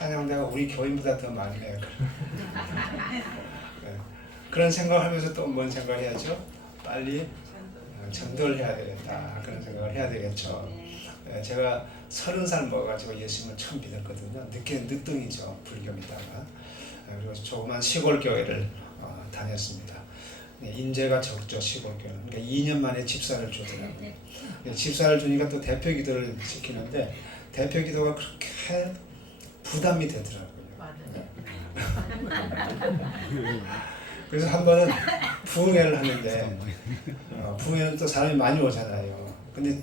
찬양대가 우리 교인보다 더 많이 해요. 네. 그런 생각하면서 또 뭔 생각을 해야죠? 빨리 전도를 해야 되겠다. 그런 생각을 해야 되겠죠. 네. 제가 30살 먹어가지고 예수님을 처음 믿었거든요. 늦둥이죠. 불교이다가. 그리고 조그만 시골 교회를 다녔습니다. 인재가 적죠. 시골 교회는. 그러니까 2년 만에 집사를 주더라고요. 집사를 주니까 또 대표 기도를 시키는데 대표 기도가 그렇게 부담이 되더라고요. 그래서 한 번은 부흥회를 하는데 부흥회는 또 사람이 많이 오잖아요. 근데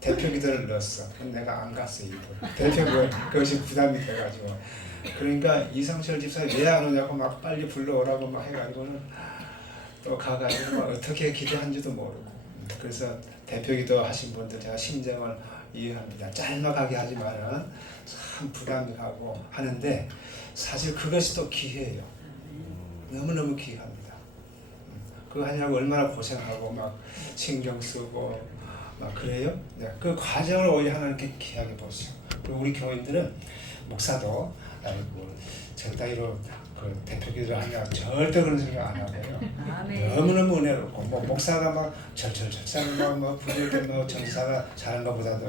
대표 기도를 넣었어. 근데 내가 안 갔어요. 대표 그것이 부담이 돼가지고. 그러니까 이상철 집사 왜 안 오냐고 막 빨리 불러오라고 막 해가지고는 또 가가지고 막 어떻게 기도한지도 모르고. 그래서 대표 기도 하신 분들 제가 심정을 이해합니다. 짤막하게 하지만은 참 부담이 가고 하는데 사실 그것이 또 기회예요. 너무너무 귀합니다. 그거 하냐고 얼마나 고생하고 막 신경 쓰고 막 그래요. 네, 그 과정을 오히려 하나님께 귀하게 보세요. 그리고 우리 교인들은 목사도 저 따위로 그 대표 기도를 하냐 절대 그런 생각 안 하고요. 너무너무 은혜롭고 뭐 목사가 막 절철절철 막 부족해 뭐 전사가 잘한 것보다도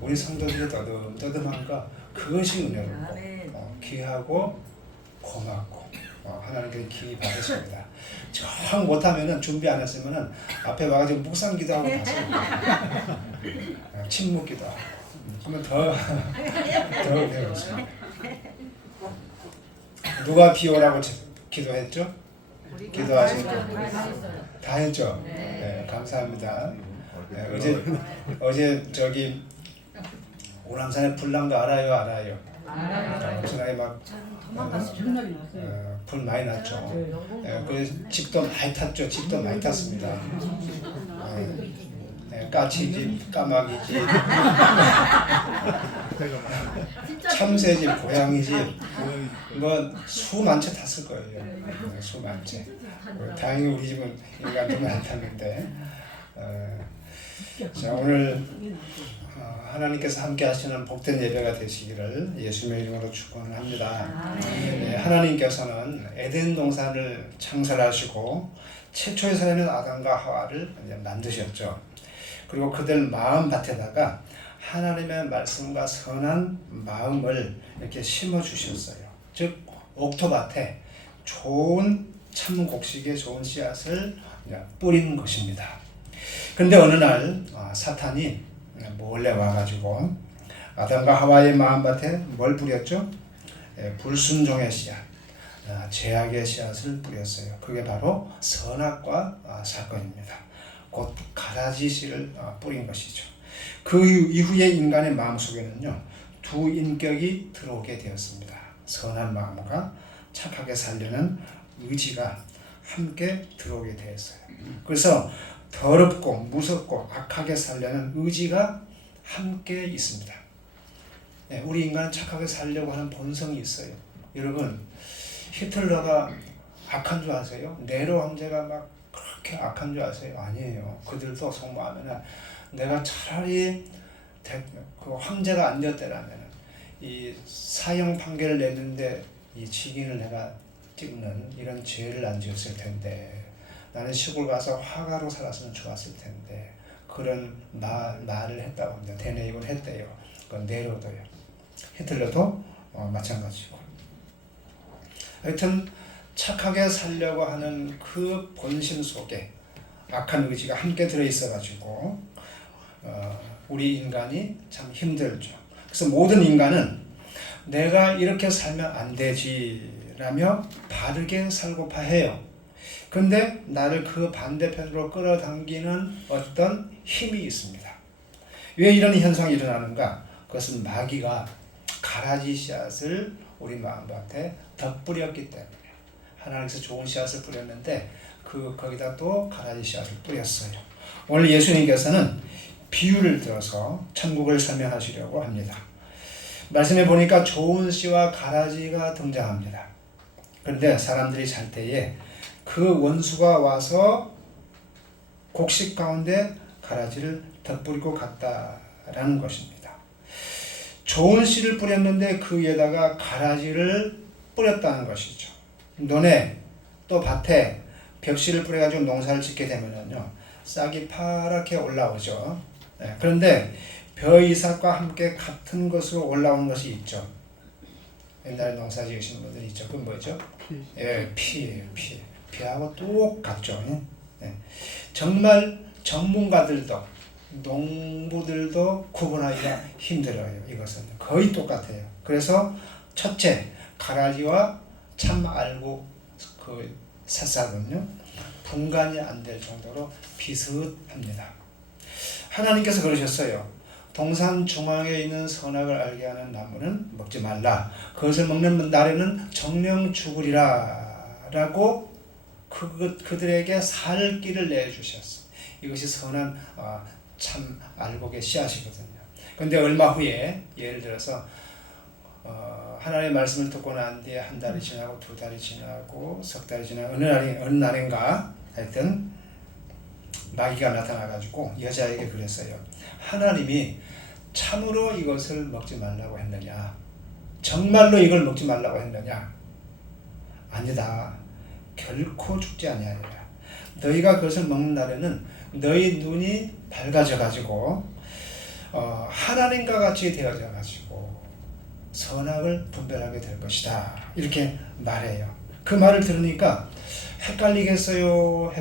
우리 성도들이 떠듬떠듬한가 그것이 은혜롭고 귀하고 고맙고 하나님께 기회 받으십니다. 정 못하면은 준비 안 했으면은 앞에 와가지고 묵상 기도하고 가세요. 침묵 기도하고 그러면 더 배웠습니다. 누가 비 오라고 기도했죠? 기도하신 다 했죠? 네, 감사합니다. 네, 어제 저기 오람산에 불난 거 알아요? 엄청나게 막 불 많이 났죠. 그래서 집도 많이 탔죠. 집도 많이 탔습니다. 까치집, 까마귀집, 참새집, 고양이집, 뭐 수만 채 탔을 거예요. 수만 채. 다행히 우리 집은 인간들은 안 탔는데. 자, 오늘 하나님께서 함께 하시는 복된 예배가 되시기를 예수님의 이름으로 축원합니다. 네, 하나님께서는 에덴 동산을 창설하시고 최초의 사람인 아담과 하와를 만드셨죠. 그리고 그들 마음밭에다가 하나님의 말씀과 선한 마음을 이렇게 심어 주셨어요. 즉 옥토밭에 좋은 참 곡식의 좋은 씨앗을 뿌린 것입니다. 그런데 어느 날 사탄이 몰래 와가지고 아담과 하와의 마음밭에 뭘 뿌렸죠? 불순종의 씨앗, 죄악의 씨앗을 뿌렸어요. 그게 바로 선악과 사건입니다. 곧 가라지 씨를 뿌린 것이죠. 그 이후에 인간의 마음속에는요 두 인격이 들어오게 되었습니다. 선한 마음과 착하게 살려는 의지가 함께 들어오게 되었어요. 그래서 더럽고 무섭고 악하게 살려는 의지가 함께 있습니다. 네, 우리 인간은 착하게 살려고 하는 본성이 있어요. 여러분 히틀러가 악한 줄 아세요? 네로 황제가 막 그렇게 악한 줄 아세요? 아니에요. 그들도 속마음에는 내가 차라리 그 황제가 안 되었더라면 이 사형 판결을 내는데 이 직인을 내가 찍는 이런 죄를 안 지었을 텐데 나는 시골 가서 화가로 살았으면 좋았을 텐데 그런 말을 했다고 합니다. 대내입을 했대요. 그건 네로도요. 히틀러도 마찬가지고. 하여튼 착하게 살려고 하는 그 본심 속에 악한 의지가 함께 들어있어가지고 우리 인간이 참 힘들죠. 그래서 모든 인간은 내가 이렇게 살면 안 되지라며 바르게 살고파 해요. 근데 나를 그 반대편으로 끌어당기는 어떤 힘이 있습니다. 왜 이런 현상이 일어나는가? 그것은 마귀가 가라지 씨앗을 우리 마음밭에 덧뿌렸기 때문에 하나님께서 좋은 씨앗을 뿌렸는데 거기다 또 가라지 씨앗을 뿌렸어요. 오늘 예수님께서는 비유를 들어서 천국을 설명하시려고 합니다. 말씀해 보니까 좋은 씨와 가라지가 등장합니다. 그런데 사람들이 잘 때에 그 원수가 와서 곡식 가운데 가라지를 덧뿌리고 갔다라는 것입니다. 좋은 씨를 뿌렸는데 그 위에다가 가라지를 뿌렸다는 것이죠. 너네 또 밭에 벽씨를 뿌려가지고 농사를 짓게 되면요 싹이 파랗게 올라오죠. 네, 그런데 벼이삭과 함께 같은 것으로 올라오는 것이 있죠. 옛날에 농사 지으시는 분들이 있죠. 그건 뭐죠? 예, 피예요. 피하고 똑같죠. 예. 정말 전문가들도 농부들도 구분하기가 힘들어요. 이것은 거의 똑같아요. 그래서 첫째 가라지와 참 알고 그 새싹은요 분간이 안 될 정도로 비슷합니다. 하나님께서 그러셨어요. 동산 중앙에 있는 선악을 알게 하는 나무는 먹지 말라. 그것을 먹는 날에는 정령 죽으리라 라고 그들에게 살 길을 내주셨어. 이것이 선한 참 알곡의 씨앗이거든요. 그런데 얼마 후에 예를 들어서 하나님의 말씀을 듣고 난 뒤에 한 달이 지나고 두 달이 지나고 석 달이 지나고 어느 날인가 하여튼 마귀가 나타나가지고 여자에게 그랬어요. 하나님이 참으로 이것을 먹지 말라고 했느냐? 정말로 이걸 먹지 말라고 했느냐? 아니다. 결코 죽지 아니하리라. 너희가 그것을 먹는 날에는 너희 눈이 밝아져 가지고 하나님과 같이 되어져 가지고 선악을 분별하게 될 것이다. 이렇게 말해요. 그 말을 들으니까 헷갈리겠어요?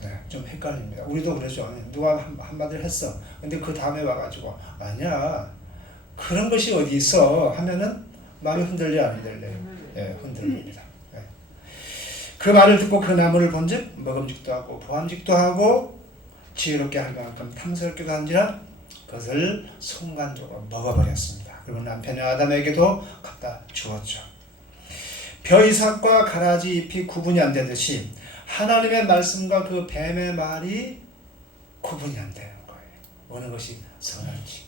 네, 좀 헷갈립니다. 우리도 그러죠. 누가 한마디를 했어. 근데 그 다음에 와가지고 아니야 그런 것이 어디 있어 하면은 마음이 흔들려 안 흔들려요? 네, 흔들립니다. 네. 그 말을 듣고 그 나무를 본즉 먹음직도 하고 보암직도 하고 지혜롭게 할 만큼 탐스럽기도 한지라 그것을 순간적으로 먹어버렸습니다. 그리고 남편의 아담에게도 갖다 주었죠. 벼이삭과 가라지 잎이 구분이 안 되듯이 하나님의 말씀과 그 뱀의 말이 구분이 안 되는 거예요. 어느 것이 선한지.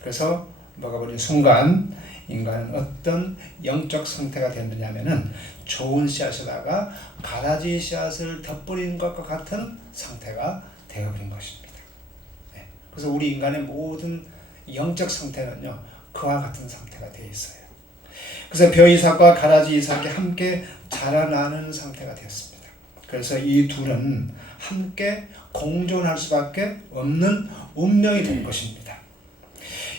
그래서 먹어버린 순간 인간은 어떤 영적 상태가 됐느냐면은 좋은 씨앗에다가 가라지 씨앗을 덧뿌린 것과 같은 상태가 되어버린 것입니다. 네. 그래서 우리 인간의 모든 영적 상태는요 그와 같은 상태가 되어 있어요. 그래서 벼이삭과 가라지 이삭이 함께 자라나는 상태가 되었습니다. 그래서 이 둘은 함께 공존할 수밖에 없는 운명이 된 것입니다.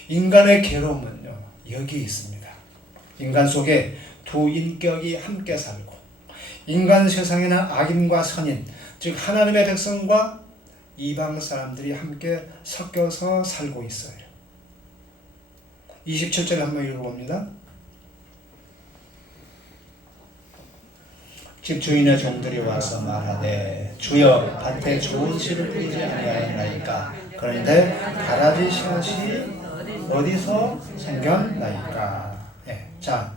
인간의 괴로움은요 여기 있습니다. 인간 속에 두 인격이 함께 살고 인간 세상에는 악인과 선인 즉 하나님의 백성과 이방 사람들이 함께 섞여서 살고 있어요. 27절 한번 읽어봅니다. 집주인의 종들이 와서 말하되 주여 밭에 좋은 씨를 뿌리지 아니하였나이까 그런데 가라지 씨앗이 어디서 생겼나이까. 네. 자,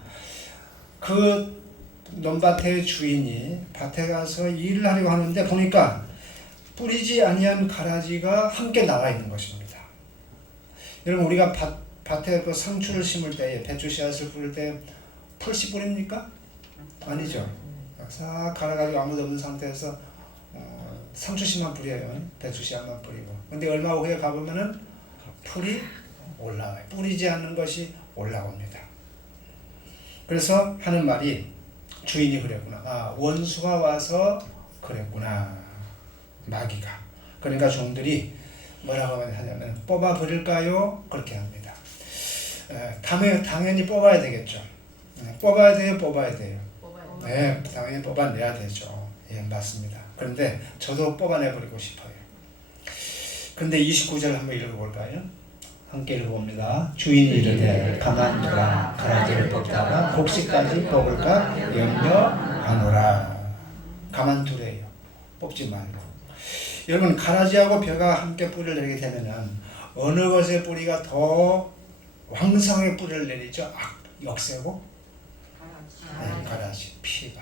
그 논밭의 주인이 밭에 가서 일을 하려고 하는데 보니까 뿌리지 아니한 가라지가 함께 나와 있는 것입니다. 여러분 우리가 밭에 그 상추를 심을 때 배추 씨앗을 뿌릴 때 풀씨 뿌립니까? 아니죠. 싹 갈아가지고 아무도 없는 상태에서 상추씨만 뿌려요. 배추씨앗만 뿌리고. 근데 얼마 후에 가보면은 풀이 올라와요. 뿌리지 않는 것이 올라옵니다. 그래서 하는 말이 주인이 그랬구나. 원수가 와서 그랬구나. 마귀가. 그러니까 종들이 뭐라고 하냐면 뽑아버릴까요? 그렇게 합니다. 당연히 뽑아야 되겠죠. 뽑아야 돼요. 네, 당연히 뽑아내야 되죠. 예, 맞습니다. 그런데 저도 뽑아내버리고 싶어요. 근데 29절 한번 읽어볼까요? 함께 읽어봅니다. 주인이 이르되 가만두라 가라지를 뽑다가 곡식까지 뽑을까 염려하노라. 가만두래요. 뽑지 말고. 여러분 가라지하고 벼가 함께 뿌리를 내리게 되면은 어느 것의 뿌리가 더 왕성하게 뿌리를 내리죠? 역세고? 네, 가라지, 피가.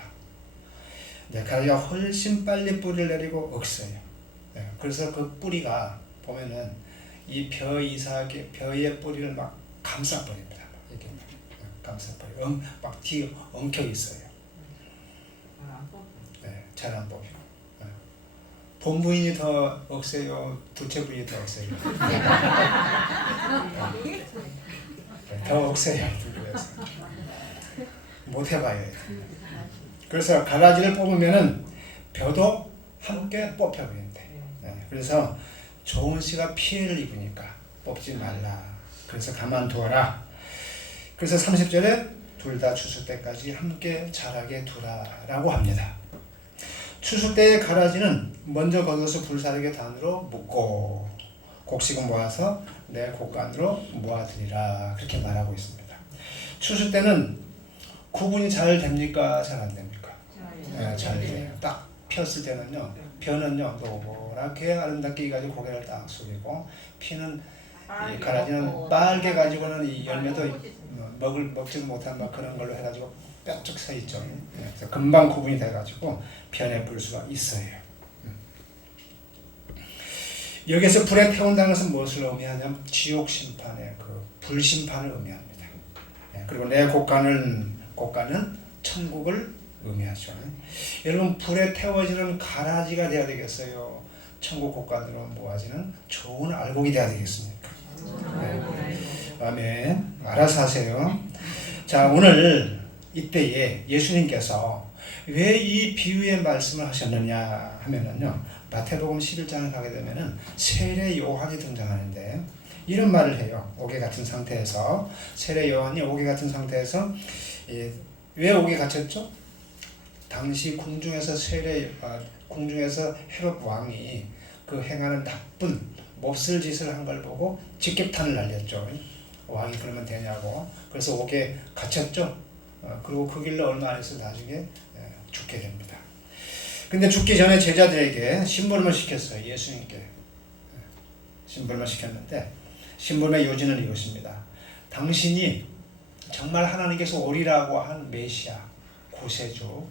네, 가라지가 훨씬 빨리 뿌리를 내리고 억세요. 네, 그래서 그 뿌리가 보면은 이 벼의 뿌리를 막 감싸버립니다. 이렇게 감싸버려. 막 뒤에 엉켜 있어요. 네, 잘 안 뽑혀. 네. 본부인이 더 억세요? 둘째 부인이 더 억세요? 더 억세요. 못 해봐요. 그래서 가라지를 뽑으면은 벼도 함께 뽑혀버린대. 그래서 좋은 씨가 피해를 입으니까 뽑지 말라. 그래서 가만두어라. 그래서 30절에 둘 다 추수 때까지 함께 자라게 두라라고 합니다. 추수 때의 가라지는 먼저 걷어서 불사르게 단으로 묶고 곡식은 모아서 내 곡간으로 모아두리라 그렇게 말하고 있습니다. 추수 때는 구분이 잘 됩니까? 잘 안 됩니까? 네, 잘 돼요. 딱 폈을 때는요, 벼는요 노랗게 아름답게 익어가지고 고개를 딱 숙이고, 피는 이 가라지는 빨개 가지고는 이 열매도 먹지 못한 막 그런 걸로 해가지고 뼈쭉 서 있죠. 그래서 금방 구분이 돼가지고 변해 볼 수가 있어요. 여기서 불에 태운다는 것은 무엇을 의미하냐면 지옥 심판의 그 불심판을 의미합니다. 그리고 내 곡간은 천국을 의미하죠. 여러분, 불에 태워지는 가라지가 돼야 되겠어요? 천국 곡간으로 모아지는 좋은 알곡이 돼야 되겠습니까? 아멘. 알아서 하세요. 자, 오늘 이때에 예수님께서 왜 이 비유의 말씀을 하셨느냐 하면은요, 마태복음 11장을 가게 되면은 세례 요한이 등장하는데 이런 말을 해요. 옥에 갇힌 상태에서, 세례 요한이 옥에 갇힌 상태에서 왜 옥에 갇혔죠? 당시 궁중에서 궁중에서 헤롯 왕이 그 행하는 나쁜 몹쓸 짓을 한 걸 보고 직격탄을 날렸죠. 왕이 그러면 되냐고. 그래서 옥에 갇혔죠. 그리고 그 길로 얼마 안 해서 나중에 죽게 됩니다. 근데 죽기 전에 제자들에게 심부름을 시켰어요. 예수님께 심부름을 시켰는데, 심부름의 요지는 이것입니다. 당신이 정말 하나님께서 오리라고 한 메시아, 구세주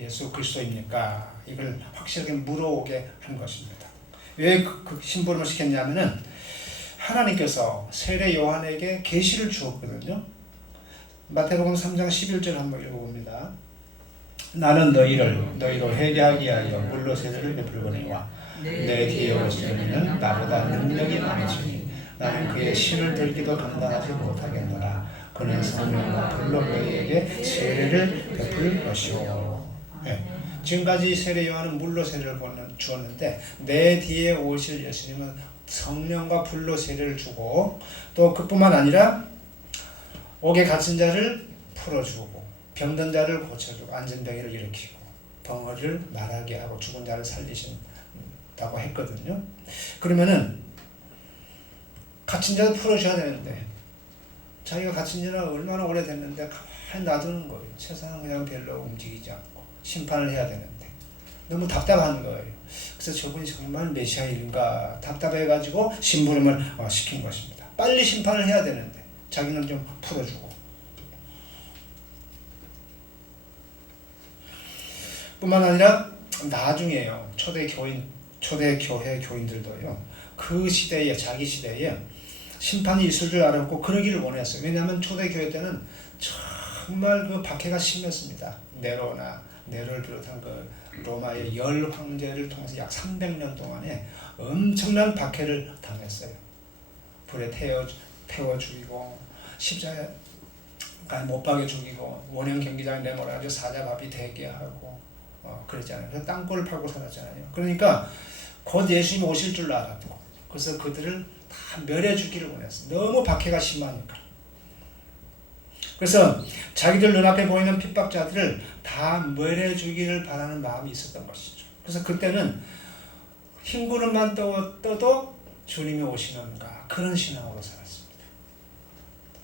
예수 그리스도입니까? 이걸 확실하게 물어오게 한 것입니다. 왜 그 심부름을 시켰냐면은 하나님께서 세례 요한에게 계시를 주었거든요. 마태복음 3장 11절 한번 읽어봅니다. 나는 너희로 회개하게 하여 물로 세례를 베풀거니와 내 뒤에 오시는 나보다 능력이 많으시니 나는 그의 신을 들기도 감당하지 못하겠노라. 그는 성령과 불로 너희에게 세례를 베풀 것이오. 지금까지 세례 요한은 물로 세례를 주었는데, 내 뒤에 오실 예수님은 성령과 불로 세례를 주고, 또 그뿐만 아니라 옥에 갇힌 자를 풀어주고, 병든 자를 고쳐주고, 안전병이를 일으키고, 덩어리를 말하게 하고, 죽은 자를 살리신다고 했거든요. 그러면은 갇힌 자를 풀어줘야 되는데, 자기가 갇힌 지는 얼마나 오래됐는데 가만히 놔두는 거예요. 세상은 그냥 별로 움직이지 않고 심판을 해야 되는데 너무 답답한 거예요. 그래서 저분이 정말 메시아인가 답답해가지고 심부름을 시킨 것입니다. 빨리 심판을 해야 되는데 자기는 좀 풀어주고. 뿐만 아니라 나중에요, 초대 교회 교인들도요, 그 시대에, 자기 시대에 심판이 있을 줄 알았고 그러기를 원했어요. 왜냐하면 초대교회 때는 정말 그 박해가 심했습니다. 네로를 비롯한 그 로마의 열 황제를 통해서 약 300년 동안에 엄청난 박해를 당했어요. 불에 태워 죽이고, 십자가에 못 박여 죽이고, 원형 경기장에 내몰아가지고 사자밥이 되게 하고 그랬잖아요. 그래서 땅굴을 파고 살았잖아요. 그러니까 곧 예수님이 오실 줄 알았고, 그래서 그들을 다 멸해 주기를 원했어요. 너무 박해가 심하니까. 그래서 자기들 눈앞에 보이는 핍박자들을 다 멸해 주기를 바라는 마음이 있었던 것이죠. 그래서 그때는 흰 구름만 떠도 주님이 오시는가, 그런 신앙으로 살았습니다.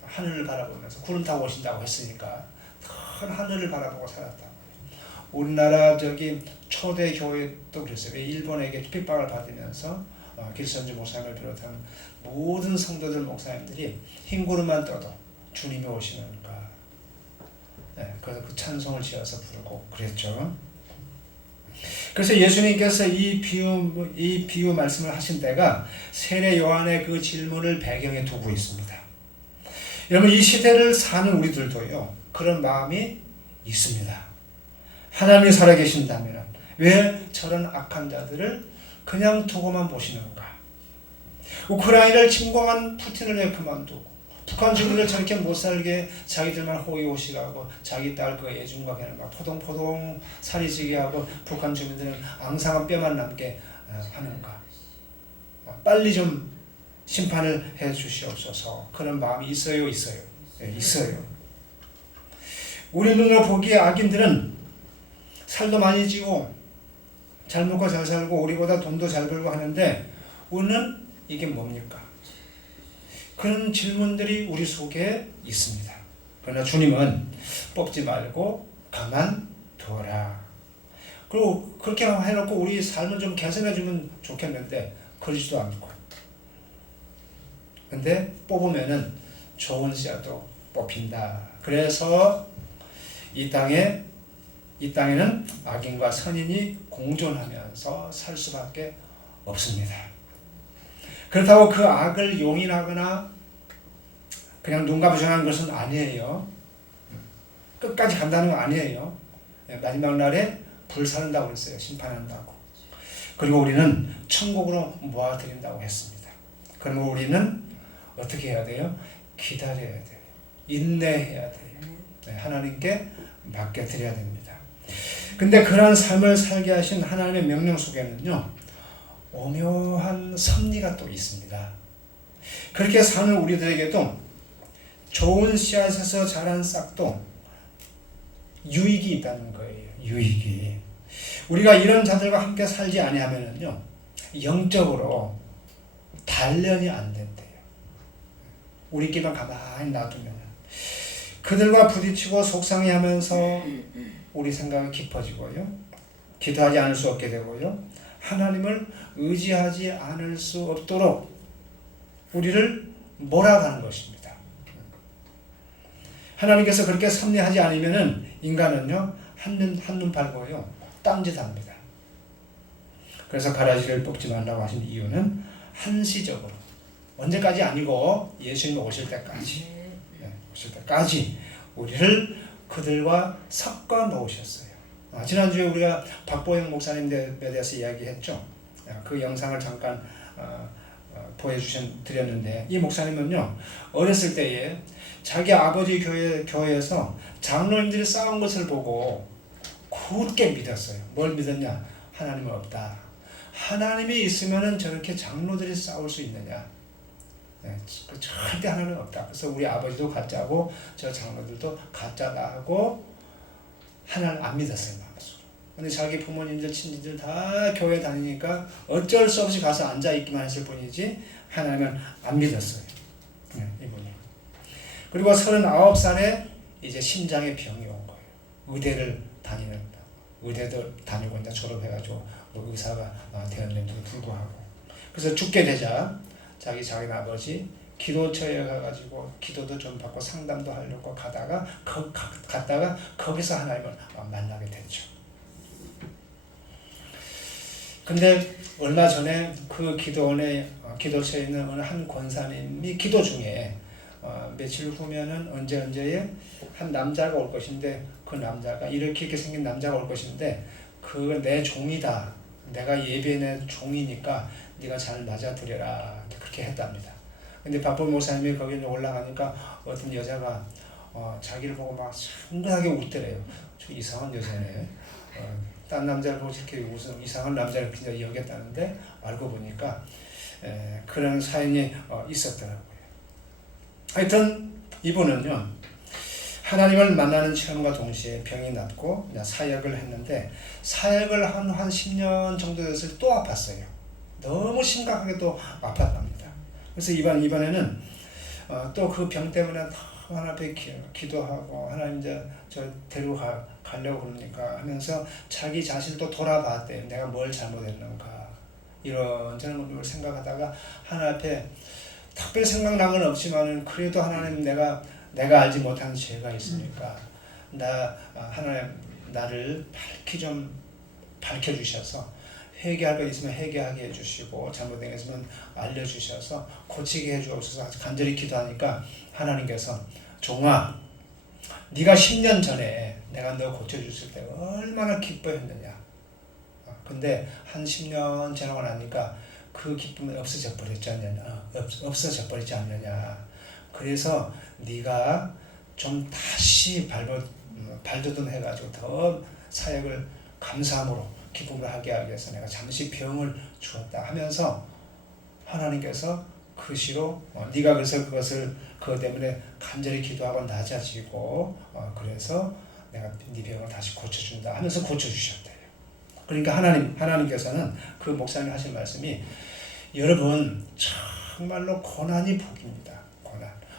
하늘을 바라보면서, 구름 타고 오신다고 했으니까 큰 하늘을 바라보고 살았다고. 우리나라 초대 교회도 그랬어요. 일본에게 핍박을 받으면서 길선주 목사님을 비롯한 모든 성도들 목사님들이 흰 구름만 떠도 주님이 오시는가, 그래서 그 찬송을 지어서 부르고 그랬죠. 그래서 예수님께서 이 비유 말씀을 하신 때가 세례 요한의 그 질문을 배경에 두고 있습니다. 여러분, 이 시대를 사는 우리들도요, 그런 마음이 있습니다. 하나님이 살아계신다면 왜 저런 악한 자들을 그냥 두고만 보시는가? 우크라이나를 침공한 푸틴을 왜 그만두고 북한 주민들 저렇게 못 살게 자기들만 호의호식하고 자기 딸 그 애중과 그냥 막 포동포동 살이지게 하고 북한 주민들은 앙상한 뼈만 남게 하는가? 빨리 좀 심판을 해 주시옵소서. 그런 마음이 있어요. 네, 있어요. 우리 눈으로 보기에 악인들은 살도 많이 찌고 잘 먹고 잘 살고 우리보다 돈도 잘 벌고 하는데 우리는 이게 뭡니까? 그런 질문들이 우리 속에 있습니다. 그러나 주님은 뽑지 말고 가만 둬라. 그리고 그렇게 해놓고 우리 삶을 좀 개선해주면 좋겠는데 그러지도 않고. 근데 뽑으면은 좋은 씨앗도 뽑힌다. 그래서 이 땅에는 악인과 선인이 공존하면서 살 수밖에 없습니다. 그렇다고 그 악을 용인하거나 그냥 눈 감아주는 것은 아니에요. 끝까지 간다는 건 아니에요. 마지막 날에 불사른다고 했어요. 심판한다고. 그리고 우리는 천국으로 모아드린다고 했습니다. 그러면 우리는 어떻게 해야 돼요? 기다려야 돼요. 인내해야 돼요. 하나님께 맡겨드려야 됩니다. 근데 그러한 삶을 살게 하신 하나님의 명령 속에는요, 오묘한 섭리가 또 있습니다. 그렇게 사는 우리들에게도 좋은 씨앗에서 자란 싹도 유익이 있다는 거예요. 유익이. 우리가 이런 자들과 함께 살지 아니하면은요, 영적으로 단련이 안 된대요. 우리끼리만 가만히 놔두면 그들과 부딪히고 속상해하면서 우리 생각이 깊어지고요, 기도하지 않을 수 없게 되고요, 하나님을 의지하지 않을 수 없도록 우리를 몰아가는 것입니다. 하나님께서 그렇게 섭리하지 않으면은 인간은요, 한눈 팔고요, 딴짓합니다. 그래서 가라지를 뽑지 말라고 하신 이유는 한시적으로, 언제까지 아니고 예수님이 오실 때까지 우리를 그들과 섞어 놓으셨어요. 지난주에 우리가 박보영 목사님에 대해서 이야기했죠. 그 영상을 잠깐 보여드렸는데, 이 목사님은요, 어렸을 때에 자기 아버지 교회에서 장로님들이 싸운 것을 보고 굳게 믿었어요. 뭘 믿었냐? 하나님은 없다. 하나님이 있으면 저렇게 장로들이 싸울 수 있느냐? 절대 하나님은 없다. 그래서 우리 아버지도 가짜고 저 장로들도 가짜다 하고 하나님 안 믿었어요, 마음속으로. 근데 자기 부모님들, 친지들 다 교회 다니니까 어쩔 수 없이 가서 앉아 있기만 했을 뿐이지 하나님은 안 믿었어요. 이분이. 그리고 39살에 이제 심장에 병이 온 거예요. 의대도 다니고 이제 졸업해가지고 의사가 되었는데도 불구하고. 그래서 죽게 되자 자기 아버지 기도처에 가가지고 기도도 좀 받고 상담도 하려고 갔다가 거기서 하나님을 만나게 됐죠. 근데 얼마 전에 그 기도처에 있는 어느 한 권사님이 기도 중에 며칠 후면은 언제에 한 남자가 올 것인데, 그 남자가 이렇게 생긴 남자가 올 것인데 그건 내 종이다. 내가 예배의 내 종이니까 네가 잘 맞아들여라. 그렇게 했답니다. 근데 박보 목사님이 거기 올라가니까 어떤 여자가 자기를 보고 막 흥분하게 웃더래요. 저 이상한 여자네. 딴 남자를 보고 이렇게 웃은 이상한 남자를 그냥 여겼다는데 알고 보니까 그런 사연이 있었더라고요. 하여튼 이분은요, 하나님을 만나는 체험과 동시에 병이 낫고 사역을 했는데, 사역을 한 10년 정도 됐을 때 또 아팠어요. 너무 심각하게 또 아팠답니다. 그래서 이번에는 또 그 병 때문에 하나님 앞에 기도하고 하나님 저 데리고 가려고 그러니까 하면서 자기 자신을 또 돌아봤대요. 내가 뭘 잘못했는가, 이런저런 걸 생각하다가 하나님 앞에 특별히 생각난 건 없지만은 그래도 하나님 내가 알지 못한 죄가 있으니까 하나님 나를 밝혀주셔서 회개할 것 있으면 회개하게 해주시고 잘못된 게 있으면 알려주셔서 고치게 해주옵소서 간절히 기도하니까 하나님께서 종아, 네가 10년 전에 내가 너 고쳐줬을 때 얼마나 기뻐했느냐. 근데 한 10년 지나고 나니까 그 기쁨이 없어져 버리지 않느냐. 그래서 네가 좀 다시 발돋움 해가지고 더 사역을 감사함으로 기쁨을 하게 하기 위해서 내가 잠시 병을 주었다 하면서 하나님께서 그 시로 네가 그래서 그것 때문에 간절히 기도하고 낮아지고 그래서 내가 네 병을 다시 고쳐준다 하면서 고쳐주셨대요. 그러니까 하나님께서는 그 목사님 하신 말씀이 여러분 정말로 고난이 복입니다.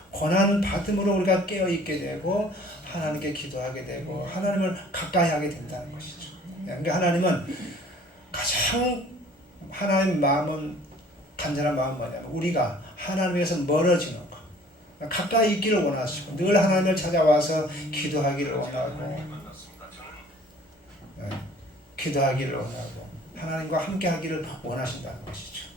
고난 받음으로 우리가 깨어있게 되고 하나님께 기도하게 되고 하나님을 가까이 하게 된다는 것이죠. 그러니까 하나님은 가장 하나님 마음은 간절한 마음은 뭐냐면 우리가 하나님에서 멀어지는 것, 가까이 있기를 원하시고 늘 하나님을 찾아와서 기도하기를 원하고 하나님과 함께 하기를 원하신다는 것이죠.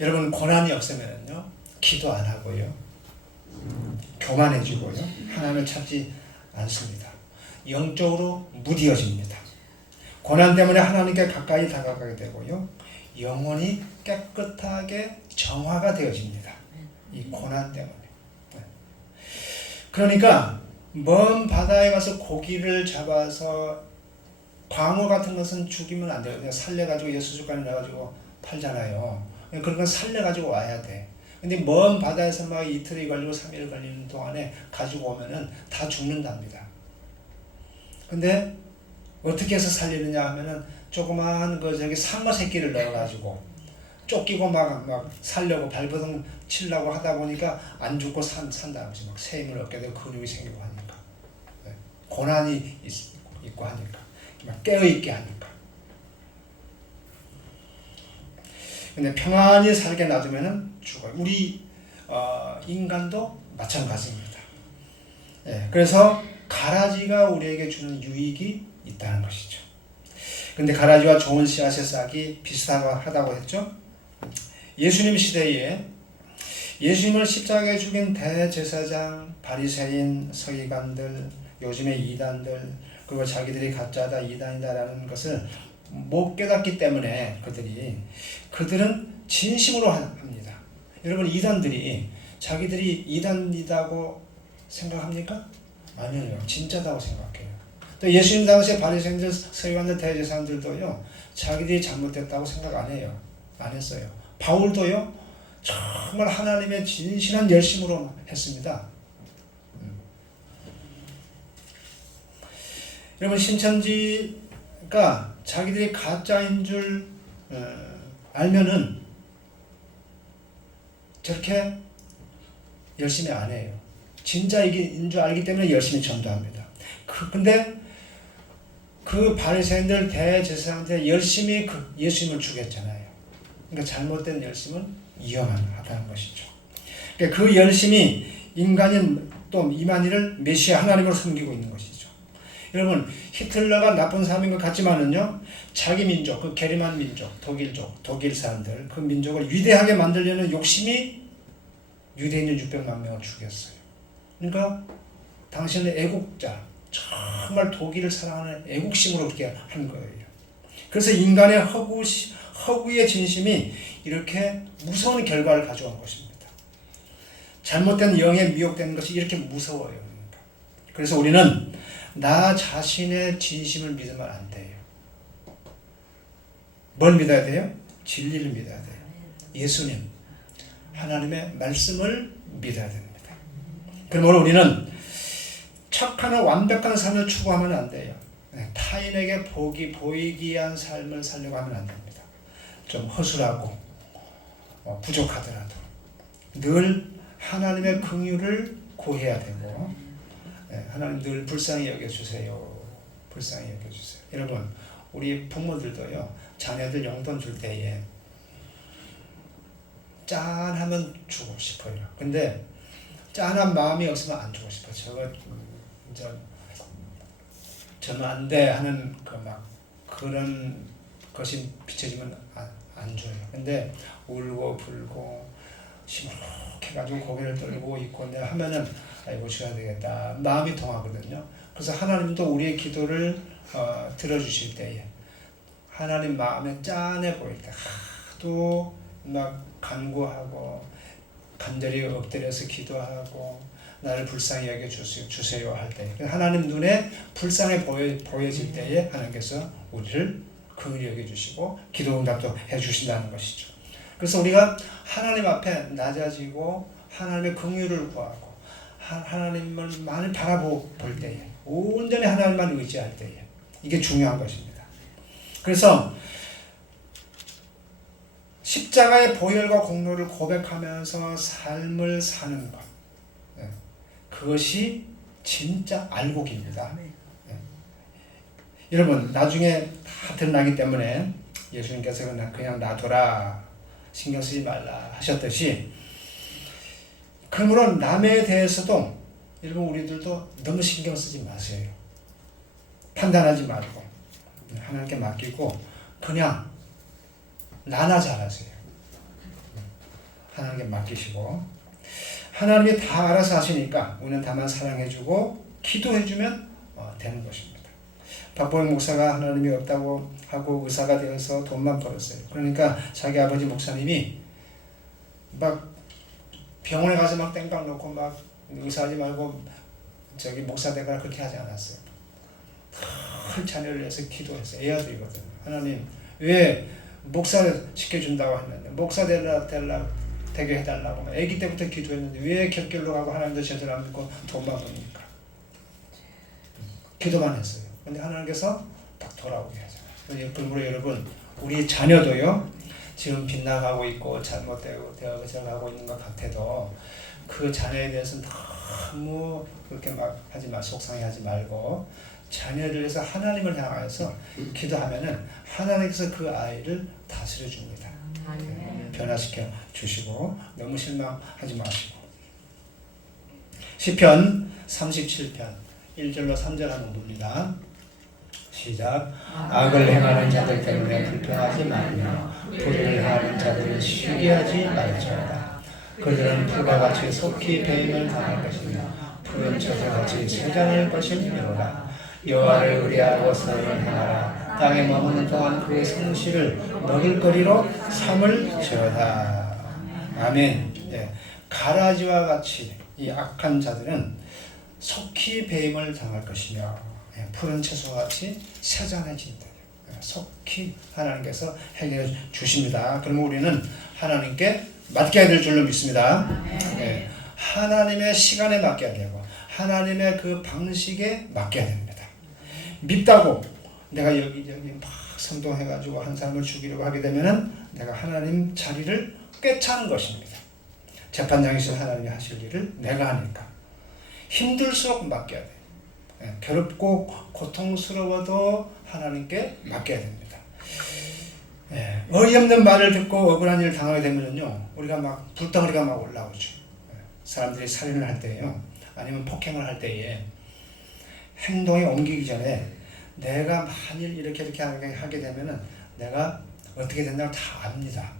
여러분 고난이 없으면요 기도 안 하고요 교만해지고요 하나님을 찾지 않습니다. 영적으로 무뎌집니다. 고난 때문에 하나님께 가까이 다가가게 되고요 영혼이 깨끗하게 정화가 되어집니다. 이 고난 때문에. 그러니까 먼 바다에 가서 고기를 잡아서 광어 같은 것은 죽이면 안 돼요. 그냥 살려가지고 예수주까지 나가지고 팔잖아요. 그런 건 살려가지고 와야 돼. 근데 먼 바다에서 막 이틀이 걸리고 3일 걸리는 동안에 가지고 오면은 다 죽는답니다. 근데 어떻게 해서 살리느냐 하면은 조그마한 상어 새끼를 넣어가지고 쫓기고 막 살려고 발버둥 치려고 하다 보니까 안 죽고 산다는 거지. 막 새 힘을 얻게 되고 근육이 생기고 하니까. 고난이 있고 하니까. 막 깨어있게 하니까. 근데 평안히 살게 놔두면은 죽어요. 우리 인간도 마찬가지입니다. 그래서 가라지가 우리에게 주는 유익이 있다는 것이죠. 근데 가라지와 좋은 씨앗의 싹이 비슷하다고 했죠. 예수님 시대에 예수님을 십자가에 죽인 대제사장, 바리새인, 서기관들, 요즘의 이단들, 그리고 자기들이 가짜다, 이단이다라는 것을 못 깨닫기 때문에 그들은 진심으로 합니다. 여러분 이단들이 자기들이 이단이다고 생각합니까? 아니에요. 진짜다고 생각해요. 또 예수님 당시에 바리새인들, 서기관들, 대제사장들도요 자기들이 잘못됐다고 생각 안 해요. 안 했어요. 바울도요 정말 하나님의 진실한 열심으로 했습니다. 여러분 신천지가 자기들이 가짜인 줄 알면은 저렇게 열심히 안 해요. 진짜인 줄 알기 때문에 열심히 전도합니다. 근데 그 바리새인들 대제사장들 열심히 예수님을 죽였잖아요. 그러니까 잘못된 열심은 위험하다는 것이죠. 그러니까 그 열심이 인간인 또 이만희를 메시아 하나님으로 섬기고 있는 것이죠. 여러분 히틀러가 나쁜 사람인 것 같지만은요 자기 민족, 그 게르만 민족, 독일 사람들 그 민족을 위대하게 만들려는 욕심이 유대인을 600만 명을 죽였어요. 그러니까 당신은 애국자, 정말 독일을 사랑하는 애국심으로 그렇게 한 거예요. 그래서 인간의 허구의 진심이 이렇게 무서운 결과를 가져온 것입니다. 잘못된 영에 미혹되는 것이 이렇게 무서워요. 그래서 우리는 나 자신의 진심을 믿으면 안 돼요. 뭘 믿어야 돼요? 진리를 믿어야 돼요. 예수님, 하나님의 말씀을 믿어야 됩니다. 그러므로 우리는 착하나 완벽한 삶을 추구하면 안 돼요. 타인에게 보이기 위한 삶을 살려고 하면 안 됩니다. 좀 허술하고 부족하더라도 늘 하나님의 긍휼을 구해야 되고 하나님 늘 불쌍히 여겨주세요. 불쌍히 여겨주세요. 여러분 우리 부모들도요 자녀들 용돈 줄 때에 짠하면 주고 싶어요. 근데 짠한 마음이 없으면 안 주고 싶어요. 저는 안 돼 하는 그런 것이 비춰지면 안 줘요. 근데 울고 불고 시무룩해가지고 고개를 떨고 있고 내가 하면은 아이고 줘야 되겠다 마음이 통하거든요. 그래서 하나님도 우리의 기도를 들어주실 때에 하나님 마음에 짠해 보일 때 하도 막 간구하고 간절히 엎드려서 기도하고 나를 불쌍히 여겨주세요 할 때 하나님 눈에 불쌍해 보여질 때에 하나님께서 우리를 긍휼히 여겨주시고 기도 응답도 해주신다는 것이죠. 그래서 우리가 하나님 앞에 낮아지고 하나님의 긍휼을 구하고 하나님을 많이 바라볼 때에 온전히 하나님만 의지할 때에 이게 중요한 것입니다. 그래서 십자가의 보혈과 공로를 고백하면서 삶을 사는 것 그것이 진짜 알곡입니다. 여러분 나중에 다 드러나기 때문에 예수님께서 그냥 놔둬라 신경 쓰지 말라 하셨듯이 그러므로 남에 대해서도 여러분 우리들도 너무 신경 쓰지 마세요. 판단하지 말고 하나님께 맡기고 그냥 나나 잘하세요. 하나님께 맡기시고 하나님이 다 알아서 하시니까 우리는 다만 사랑해주고 기도해주면 되는 것입니다. 박보영 목사가 하나님이 없다고 하고 의사가 되어서 돈만 벌었어요. 그러니까 자기 아버지 목사님이 막 병원에 가서 막 땡깡 놓고 막 의사하지 말고 저기 목사 되거나 그렇게 하지 않았어요. 큰 자녀를 위해서 기도했어요. 애 아들이거든요. 하나님 왜 목사를 시켜준다고 했는데 목사 되게 해달라고 애기 때부터 기도했는데 왜 곁길로 가고 하나님도 제대로 안 믿고 돈만 버니까 기도만 했어요. 근데 하나님께서 딱 돌아오게 하잖아요. 그러므로 여러분 우리 자녀도요 지금 빗나가고 있고 잘못되어 가고 있는 것 같아도 그 자녀에 대해서는 너무 그렇게 막 하지 마 속상해하지 말고 자녀를 위해서 하나님을 향해서 기도하면은 하나님께서 그 아이를 다스려 줍니다. 변화시켜 주시고 너무 실망하지 마시고 시편 37편 1절로 3절 한번 봅니다. 시작. 악을 행하는 자들 때문에 불평하지 말며 불의를 행하는 자들을 시기하지 말지어다. 그들은 풀과 같이 속히 배임을 당할 것이며 푸른 처소같이 세잔할 것이니라. 여호와를 의뢰하고 선을 행하라. 땅에 머무는 동안 그의 성실을 먹을거리로 삼을지어다. 아멘. 네. 가라지와 같이 이 악한 자들은 속히 배임을 당할 것이며 푸른 채소같이 세잔해진다. 속히 하나님께서 해결해 주십니다. 그러면 우리는 하나님께 맡겨야 될 줄로 믿습니다. 네. 하나님의 시간에 맡겨야 되고 하나님의 그 방식에 맡겨야 됩니다. 밉다고 내가 여기저기 막 선동해가지고 한 사람을 죽이려고 하게 되면은 내가 하나님 자리를 꿰차는 것입니다. 재판장이신 하나님이 하실 일을 내가 하니까 힘들수록 맡겨야 돼요. 괴롭고 고통스러워도 하나님께 맡겨야 됩니다. 어이없는 말을 듣고 억울한 일을 당하게 되면요 우리가 막 불덩어리가 막 올라오죠. 사람들이 살인을 할 때요 아니면 폭행을 할 때에 행동에 옮기기 전에 내가 만일 이렇게 하게 되면은 내가 어떻게 된다고 다 압니다.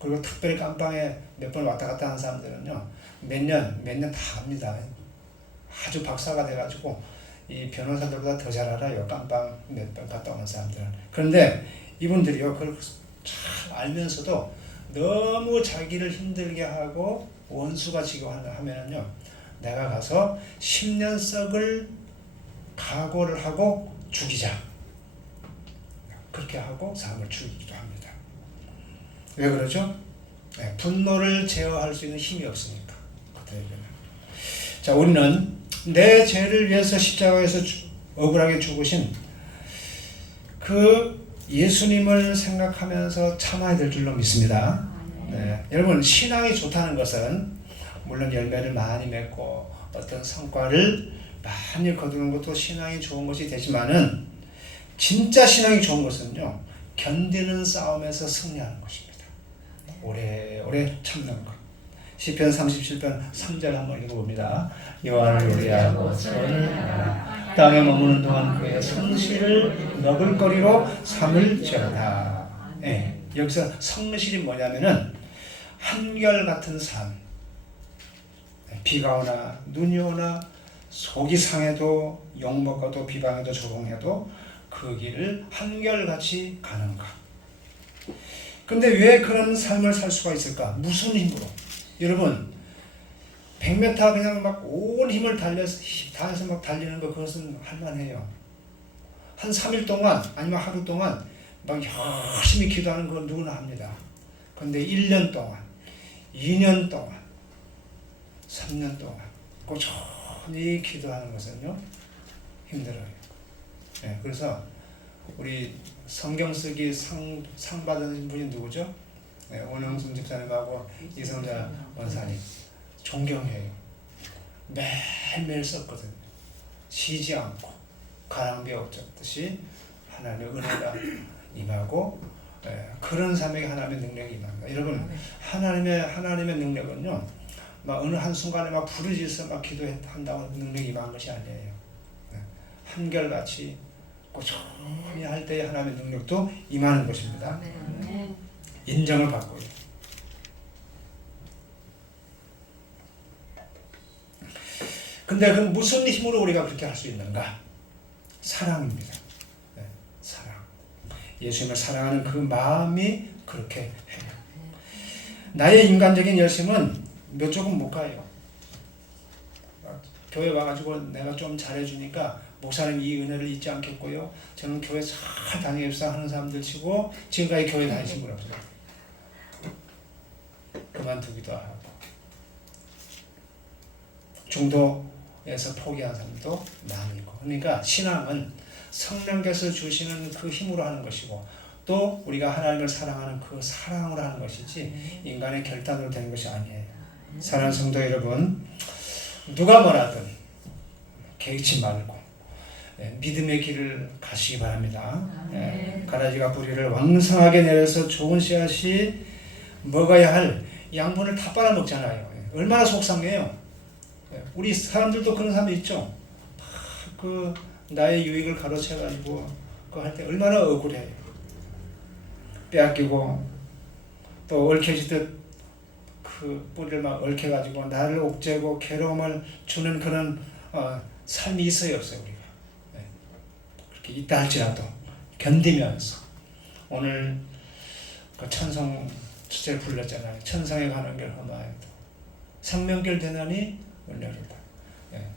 그리고 특별히 깜빵에 몇 번 왔다 갔다 하는 사람들은요 몇 년 다 압니다. 아주 박사가 돼가지고 이 변호사들보다 더 잘 알아요. 깜빵 몇 번 갔다 오는 사람들은. 그런데 이분들이요 그걸 잘 알면서도 너무 자기를 힘들게 하고 원수가 지고 하면은요 내가 가서 10년 썩을 각오를 하고 죽이자. 그렇게 하고 사람을 죽이기도 합니다. 왜 그러죠? 분노를 제어할 수 있는 힘이 없으니까. 자, 우리는 내 죄를 위해서 십자가에서 억울하게 죽으신 그 예수님을 생각하면서 참아야 될 줄로 믿습니다. 여러분 신앙이 좋다는 것은 물론 열매를 많이 맺고 어떤 성과를 많이 거두는 것도 신앙이 좋은 것이 되지만은 진짜 신앙이 좋은 것은요 견디는 싸움에서 승리하는 것입니다. 오래오래 참는 것. 시편 37편 3절 한번 읽어봅니다. 여호와를 의뢰하고 선을 행하라. 땅에 머무는 동안 그의 성실을 먹을거리로 삼을지어다. 여기서 성실이 뭐냐면은 한결같은 삶, 비가 오나 눈이 오나 속이 상해도 욕먹어도 비방해도 조롱해도 그 길을 한결같이 가는가. 근데 왜 그런 삶을 살 수가 있을까? 무슨 힘으로? 여러분 100m 그냥 막 온 힘을 다해서 막 달리는 거 그것은 할만해요. 한 3일 동안 아니면 하루 동안 막 열심히 기도하는 건 누구나 합니다. 근데 1년 동안 2년 동안 3년 동안 꾸준히 기도하는 것은요 힘들어요. 네, 그래서 우리 성경 쓰기 상 받은 분이 누구죠? 네, 오영순 집사님하고 이성자 원사님 존경해요. 매일매일 썼거든요. 쉬지 않고 가랑비에 엎쳤듯이 하나님의 은혜가 임하고 그런 삶에게 하나님의 능력이 임합니다. 여러분 하나님의 능력은요 막 어느 한순간에 막 부르짖어서 막 기도한다고 능력이 임한 것이 아니에요. 한결같이 꾸준히 할 때에 하나님의 능력도 임하는 것입니다. 인정을 받고요. 근데 그 무슨 힘으로 우리가 그렇게 할 수 있는가? 사랑입니다. 네, 사랑. 예수님을 사랑하는 그 마음이 그렇게 해요. 나의 인간적인 열심은 몇 조금 못 가요. 교회 와가지고 내가 좀 잘해주니까 목사님 이 은혜를 잊지 않겠고요. 저는 교회 잘 다니겠다 하는 사람들 치고 지금까지 교회 다니신 분 없어요. 그만두기도 하고 중도에서 포기한 사람도 많이 있고. 그러니까 신앙은 성령께서 주시는 그 힘으로 하는 것이고 또 우리가 하나님을 사랑하는 그 사랑으로 하는 것이지 인간의 결단으로 되는 것이 아니에요. 사랑하는 성도 여러분, 누가 뭐라든 개의치 말고 믿음의 길을 가시기 바랍니다. 가라지가 뿌리를 왕성하게 내려서 좋은 씨앗이 먹어야 할 양분을 다 빨아먹잖아요. 얼마나 속상해요. 우리 사람들도 그런 사람이 있죠. 그 나의 유익을 가로채가지고 그거 할 때 얼마나 억울해요. 빼앗기고 또 얽혀지듯 그 뿌리를 막 얽혀가지고 나를 옥죄고 괴로움을 주는 그런 삶이 있어요, 없어요 우리가. 그렇게 있다 할지라도 견디면서 오늘 그 천성 주제를 불렀잖아요. 천성에 가는 길 험하여도 생명길 되나니 은혜로다.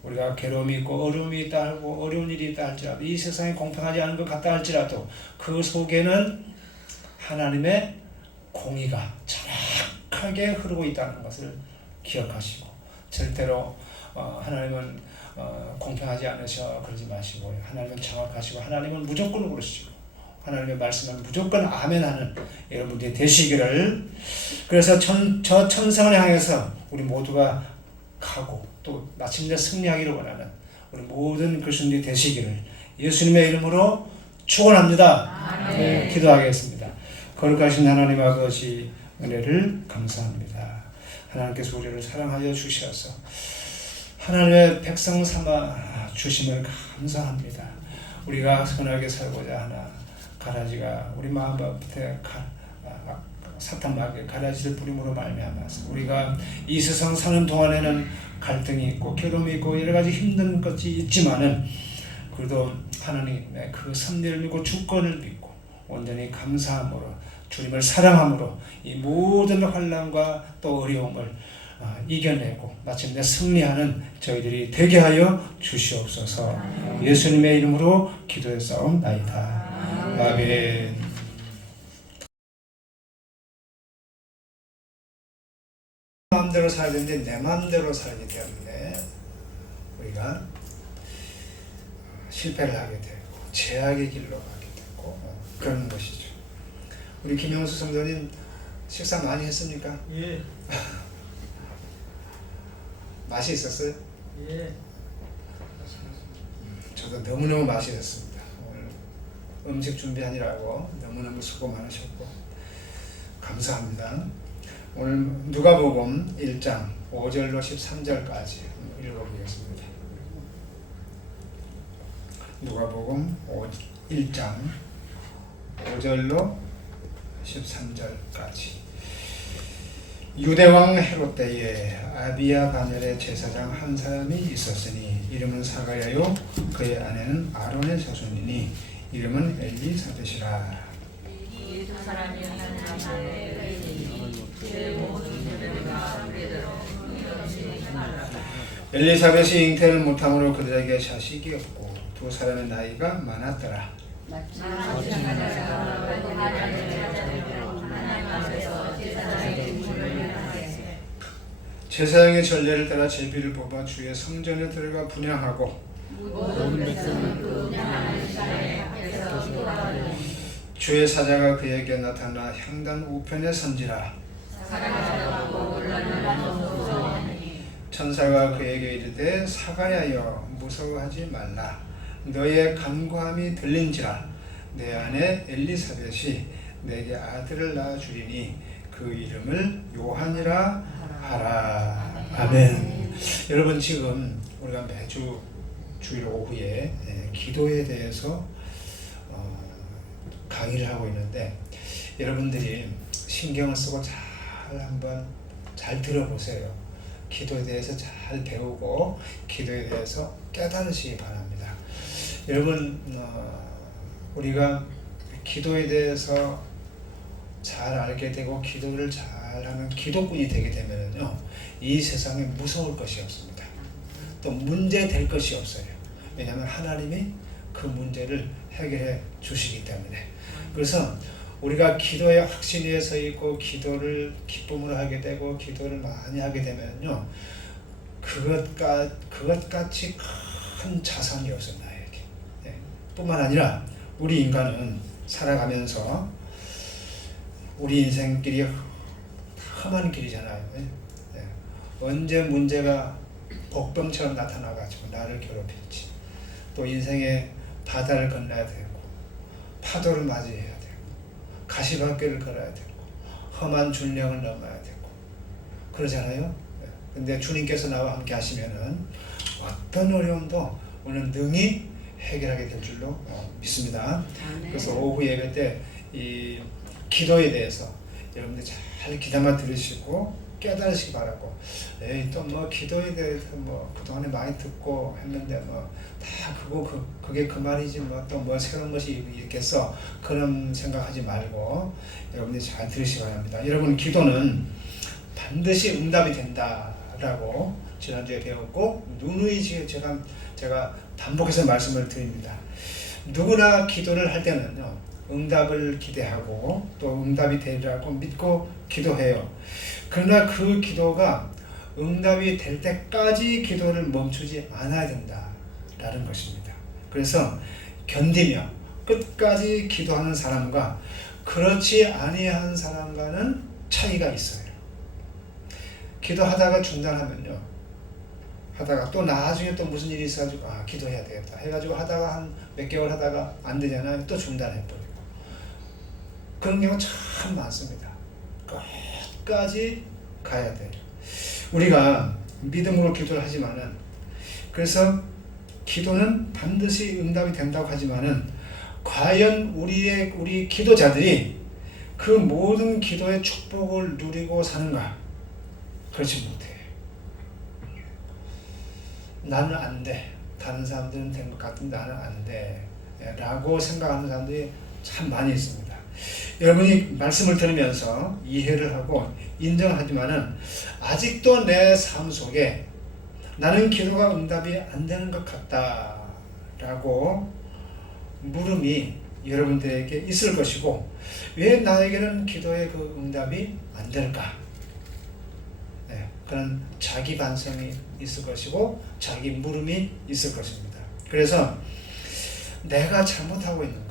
우리가 괴로움이 있고 어려움이 있다 하고 어려운 일이 있다 할지라도 이 세상이 공평하지 않은 것 같다 할지라도 그 속에는 하나님의 공의가 정확하게 흐르고 있다는 것을 기억하시고 절대로 하나님은 공평하지 않으셔 그러지 마시고 하나님은 정확하시고 하나님은 무조건 그러시고 하나님의 말씀은 무조건 아멘하는 여러분들이 되시기를. 그래서 저 천성을 향해서 우리 모두가 가고 또 마침내 승리하기를 원하는 우리 모든 그리스도인들이 되시기를 예수님의 이름으로 축원합니다. 네, 기도하겠습니다. 거룩하신 하나님 아버지 은혜를 감사합니다. 하나님께서 우리를 사랑하여 주셔서 하나님의 백성 삼아 주심을 감사합니다. 우리가 선하게 살고자 하나 가라지가 우리 마음 앞에 사탄마귀의 가라지를 뿌림으로 말미암아서 우리가 이 세상 사는 동안에는 갈등이 있고 괴로움이 있고 여러 가지 힘든 것이 있지만은 그래도 하나님의 그 섭리를 믿고 주권을 믿고 온전히 감사함으로 주님을 사랑함으로 이 모든 환난과 또 어려움을 이겨내고 마침내 승리하는 저희들이 되게 하여 주시옵소서. 예수님의 이름으로 기도했사옵나이다. 아멘. 마음대로 살아야 되는데 내 마음대로 살기 때문에 우리가 실패를 하게 되고 죄악의 길로 가게 되고 그런 것이죠. 우리 김영수 성도님 식사 많이 했습니까? 예. 맛이 있었어요? 예. 저도 너무너무 맛있었습니다. 오늘 음식 준비하느라고 너무너무 수고 많으셨고 감사합니다. 오늘 누가복음 1장 5절로 13절까지 읽어보겠습니다. 누가복음 1장 5절로 13절까지 유대왕 헤롯 때에 아비야 반열의 제사장 한 사람이 있었으니 이름은 사가랴요 그의 아내는 아론의 자손이니 이름은 엘리사벳이라. 이 두 사람이 하나님의 의인이니 그 모든 세대가 그대로 이것이 말하라. 엘리사벳이 잉태를 못함으로 그들에게 자식이 없고 두 사람의 나이가 많았더라. 제사장의 전례를 따라 제비를 뽑아 주의 성전에 들어가 분향하고 모든 백성은 주의 사자가 그에게 나타나 향단 우편에 선지라. 천사가 그에게 이르되 사가랴여 무서워하지 말라. 너의 간구함이 들린지라. 내 아내 엘리사벳이 내게 아들을 낳아주리니 그 이름을 요한이라 하라. 아멘. 여러분, 지금 우리가 매주 주일 오후에 기도에 대해서 강의를 하고 있는데 여러분들이 신경을 쓰고 한번 잘 들어보세요. 기도에 대해서 잘 배우고 기도에 대해서 깨달으시기 바랍니다. 여러분, 우리가 기도에 대해서 잘 알게 되고 기도를 잘하는 기도꾼이 되게 되면요, 이 세상에 무서울 것이 없습니다. 또 문제 될 것이 없어요. 왜냐하면 하나님이 그 문제를 해결해 주시기 때문에. 그래서 우리가 기도에 확신이 서 있고 기도를 기쁨으로 하게 되고 기도를 많이 하게 되면요, 그것같이 큰 자산이 없어요, 나에게. 뿐만 아니라 우리 인간은 살아가면서 우리 인생길이 험한 길이잖아요. 언제 문제가 복병처럼 나타나가지고 나를 괴롭힐지, 또 인생의 바다를 건너야 되고 파도를 맞이해야 되고 가시밭길을 걸어야 되고 험한 준령을 넘어야 되고 그러잖아요. 근데 주님께서 나와 함께 하시면은 어떤 어려움도 오늘 능히 해결하게 될 줄로 믿습니다. 그래서 오후 예배 때 이 기도에 대해서 여러분들 잘 귀담아 들으시고 깨달으시기 바라고, 또 뭐 기도에 대해서 뭐 그동안에 많이 듣고 했는데 뭐 다 그게 그 말이지 뭐 또 뭐 새로운 것이 있겠어, 그런 생각하지 말고 여러분들이 잘 들으시기 바랍니다. 여러분, 기도는 반드시 응답이 된다라고 지난주에 배웠고 누누이 제가 반복해서 말씀을 드립니다. 누구나 기도를 할 때는요, 응답을 기대하고 또 응답이 되리라고 믿고 기도해요. 그러나 그 기도가 응답이 될 때까지 기도를 멈추지 않아야 된다라는 것입니다. 그래서 견디며 끝까지 기도하는 사람과 그렇지 아니한 사람과는 차이가 있어요. 기도하다가 중단하면요, 하다가 또 나중에 또 무슨 일이 있어가지고 기도해야 되겠다 해가지고 하다가 한 몇 개월 하다가 안 되잖아요. 또 중단해버리고 그런 경우 참 많습니다. 끝까지 가야 돼요. 우리가 믿음으로 기도를 하지만은, 그래서 기도는 반드시 응답이 된다고 하지만은 과연 우리 기도자들이 그 모든 기도의 축복을 누리고 사는가? 그렇지 못해. 나는 안 돼. 다른 사람들은 된 것 같은데 나는 안 돼. 라고 생각하는 사람들이 참 많이 있습니다. 여러분이 말씀을 들으면서 이해를 하고 인정하지만은 아직도 내 삶 속에 나는 기도가 응답이 안 되는 것 같다라고 물음이 여러분들에게 있을 것이고, 왜 나에게는 기도의 그 응답이 안 될까? 그런 자기 반성이 있을 것이고 자기 물음이 있을 것입니다. 그래서 내가 잘못하고 있는가?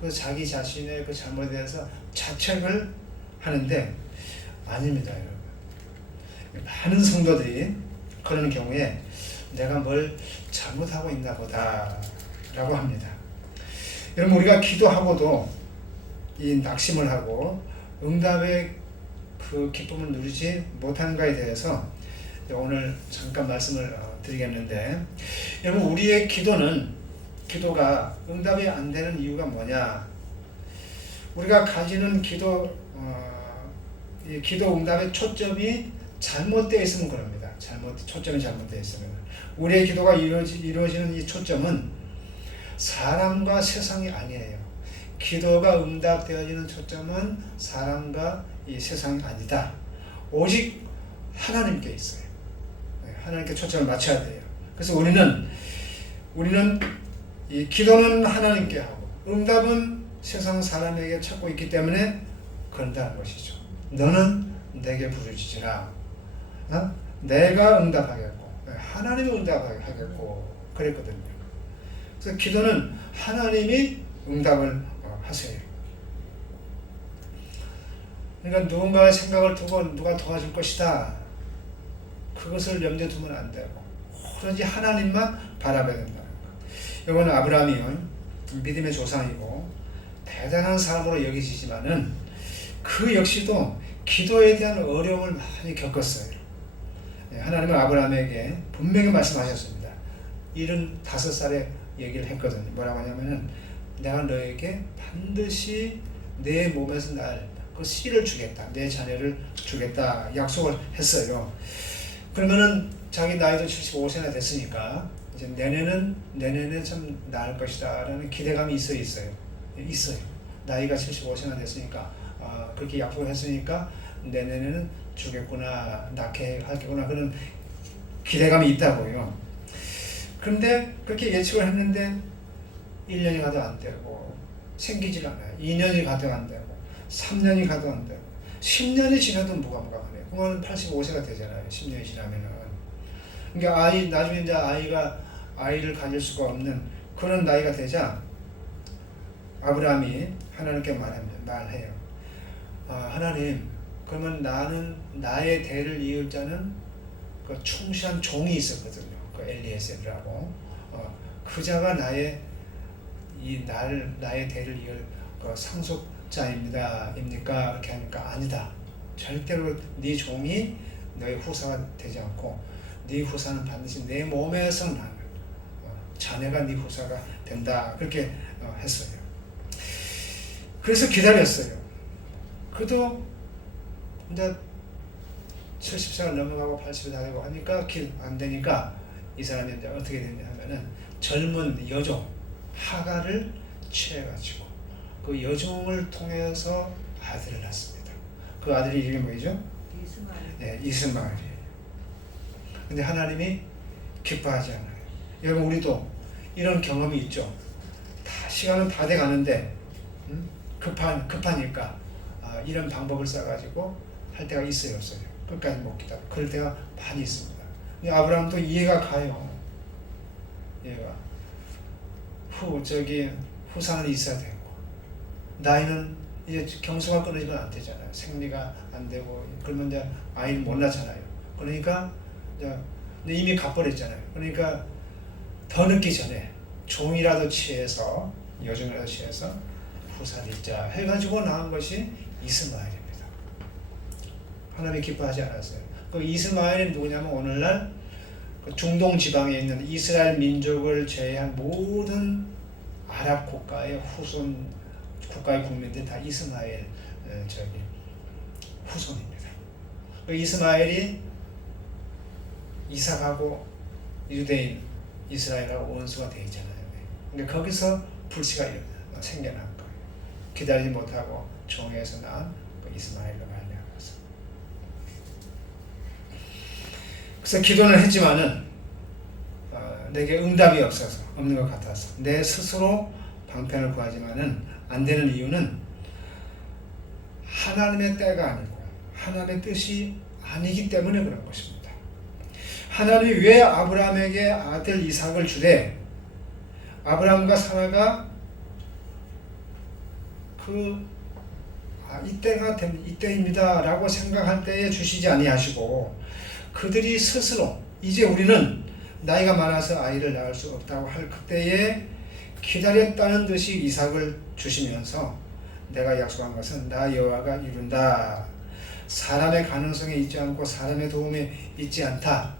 그 자기 자신의 그 잘못에 대해서 자책을 하는데 아닙니다, 여러분. 많은 성도들이 그런 경우에 내가 뭘 잘못하고 있나 보다라고 합니다. 여러분, 우리가 기도하고도 이 낙심을 하고 응답의 그 기쁨을 누리지 못하는가에 대해서 오늘 잠깐 말씀을 드리겠는데, 여러분, 우리의 기도가 응답이 안 되는 이유가 뭐냐? 우리가 가지는 기도 이 기도 응답의 초점이 잘못되어 있으면 그럽니다. 초점이 잘못되어 있으면 우리의 기도가 이루어지는 이 초점은 사람과 세상이 아니에요. 기도가 응답되어지는 초점은 사람과 이 세상이 아니다. 오직 하나님께 있어요. 하나님께 초점을 맞춰야 돼요. 그래서 우리는 이 기도는 하나님께 하고 응답은 세상 사람에게 찾고 있기 때문에 그런다는 것이죠. 너는 내게 부르짖으라. 내가 응답하겠고 하나님이 응답하겠고 그랬거든요. 그래서 기도는 하나님이 응답을 하세요. 그러니까 누군가의 생각을 두고 누가 도와줄 것이다. 그것을 염두에 두면 안 되고 오로지 하나님만 바라봐야 된다는 것. 이거는 아브라함이 믿음의 조상이고 대단한 사람으로 여기지만은 그 역시도 기도에 대한 어려움을 많이 겪었어요. 하나님은 아브라함에게 분명히 말씀하셨습니다. 75살에 얘기를 했거든요. 뭐라고 하냐면은 내가 너에게 반드시 내 몸에서 날 그 씨를 주겠다. 내 자녀를 주겠다. 약속을 했어요. 그러면은 자기 나이도 75세나 됐으니까 이제 내년에 참 나을 것이다 라는 기대감이 있어요. 나이가 75세나 됐으니까 그렇게 약속을 했으니까 내년에는 주겠구나, 낳게 하겠구나 그런 기대감이 있다고요. 그런데 그렇게 예측을 했는데 1년이 가도 안 되고 생기질 않아요. 2년이 가도 안 되고 3년이 가도 안 되고 10년이 지나도 무감각하네요. 그러면 85세가 되잖아요. 10년이 지나면은. 그러니까 나중에 이제 아이를 가질 수가 없는 그런 나이가 되자 아브라함이 하나님께 말해요. 하나님, 그러면 나의 대를 이을 자는 그 충실한 종이 있었거든요. 그 엘리에셀이라고. 그 자가 나의 대를 이을 그 상속자입니까? 이렇게 하니까 아니다. 절대로 네 종이 너의 후사가 되지 않고 네 후사는 반드시 내 몸에서 나는 자네가 네 후사가 된다. 그렇게 했어요. 그래서 기다렸어요. 그도 이제 70세가 넘어가고 80이 다 되고 하니까 안 되니까 이 사람이 이제 어떻게 됐냐 하면은 젊은 여종 하가를 취해가지고 그 여종을 통해서 아들을 낳습니다. 그 아들이 이름이 뭐죠? 이스마엘이에요. 근데 하나님이 기뻐하지 않아요. 여러분 우리도 이런 경험이 있죠. 시간은 다 돼가는데 급하니까 이런 방법을 써가지고 할 때가 있어요, 없어요? 끝까지 못 기다려. 그럴 때가 많이 있습니다. 근데 아브라함도 이해가 가요. 후사는 있어야 되고 나이는 이제 경수가 끊어지면 안 되잖아요. 생리가 안 되고 그러면 이제 아이를 못 낳잖아요. 그러니까 이제 이미 갚버렸잖아요. 그러니까 더 늦기 전에 종이라도 취해서 여종이라도 취해서 후사를 잇자 해가지고 낳은 것이 이스마엘입니다. 하나님 기뻐하지 않았어요. 그 이스마엘이 누구냐면 오늘날 그 중동 지방에 있는 이스라엘 민족을 제외한 모든 아랍 국가의 후손 국가의 국민들이 다 이스마엘 후손입니다. 그 이스마엘이 이삭하고 유대인 이스라엘하고 원수가 되어 있잖아요. 그러니까 거기서 불씨가 생겨난 거예요. 기다리지 못하고 종에서 낳은 그 이스마엘로 말미암아서. 그래서 기도는 했지만은 내게 응답이 없는 것 같아서 내 스스로 방편을 구하지만은 안 되는 이유는 하나님의 때가 아니고 하나님의 뜻이 아니기 때문에 그런 것입니다. 하나님이 왜 아브라함에게 아들 이삭을 주되 아브라함과 사라가 이때입니다 라고 생각할 때에 주시지 아니하시고 그들이 스스로 이제 우리는 나이가 많아서 아이를 낳을 수 없다고 할 그때에 기다렸다는 듯이 이삭을 주시면서 내가 약속한 것은 나 여호와가 이룬다. 사람의 가능성에 있지 않고 사람의 도움에 있지 않다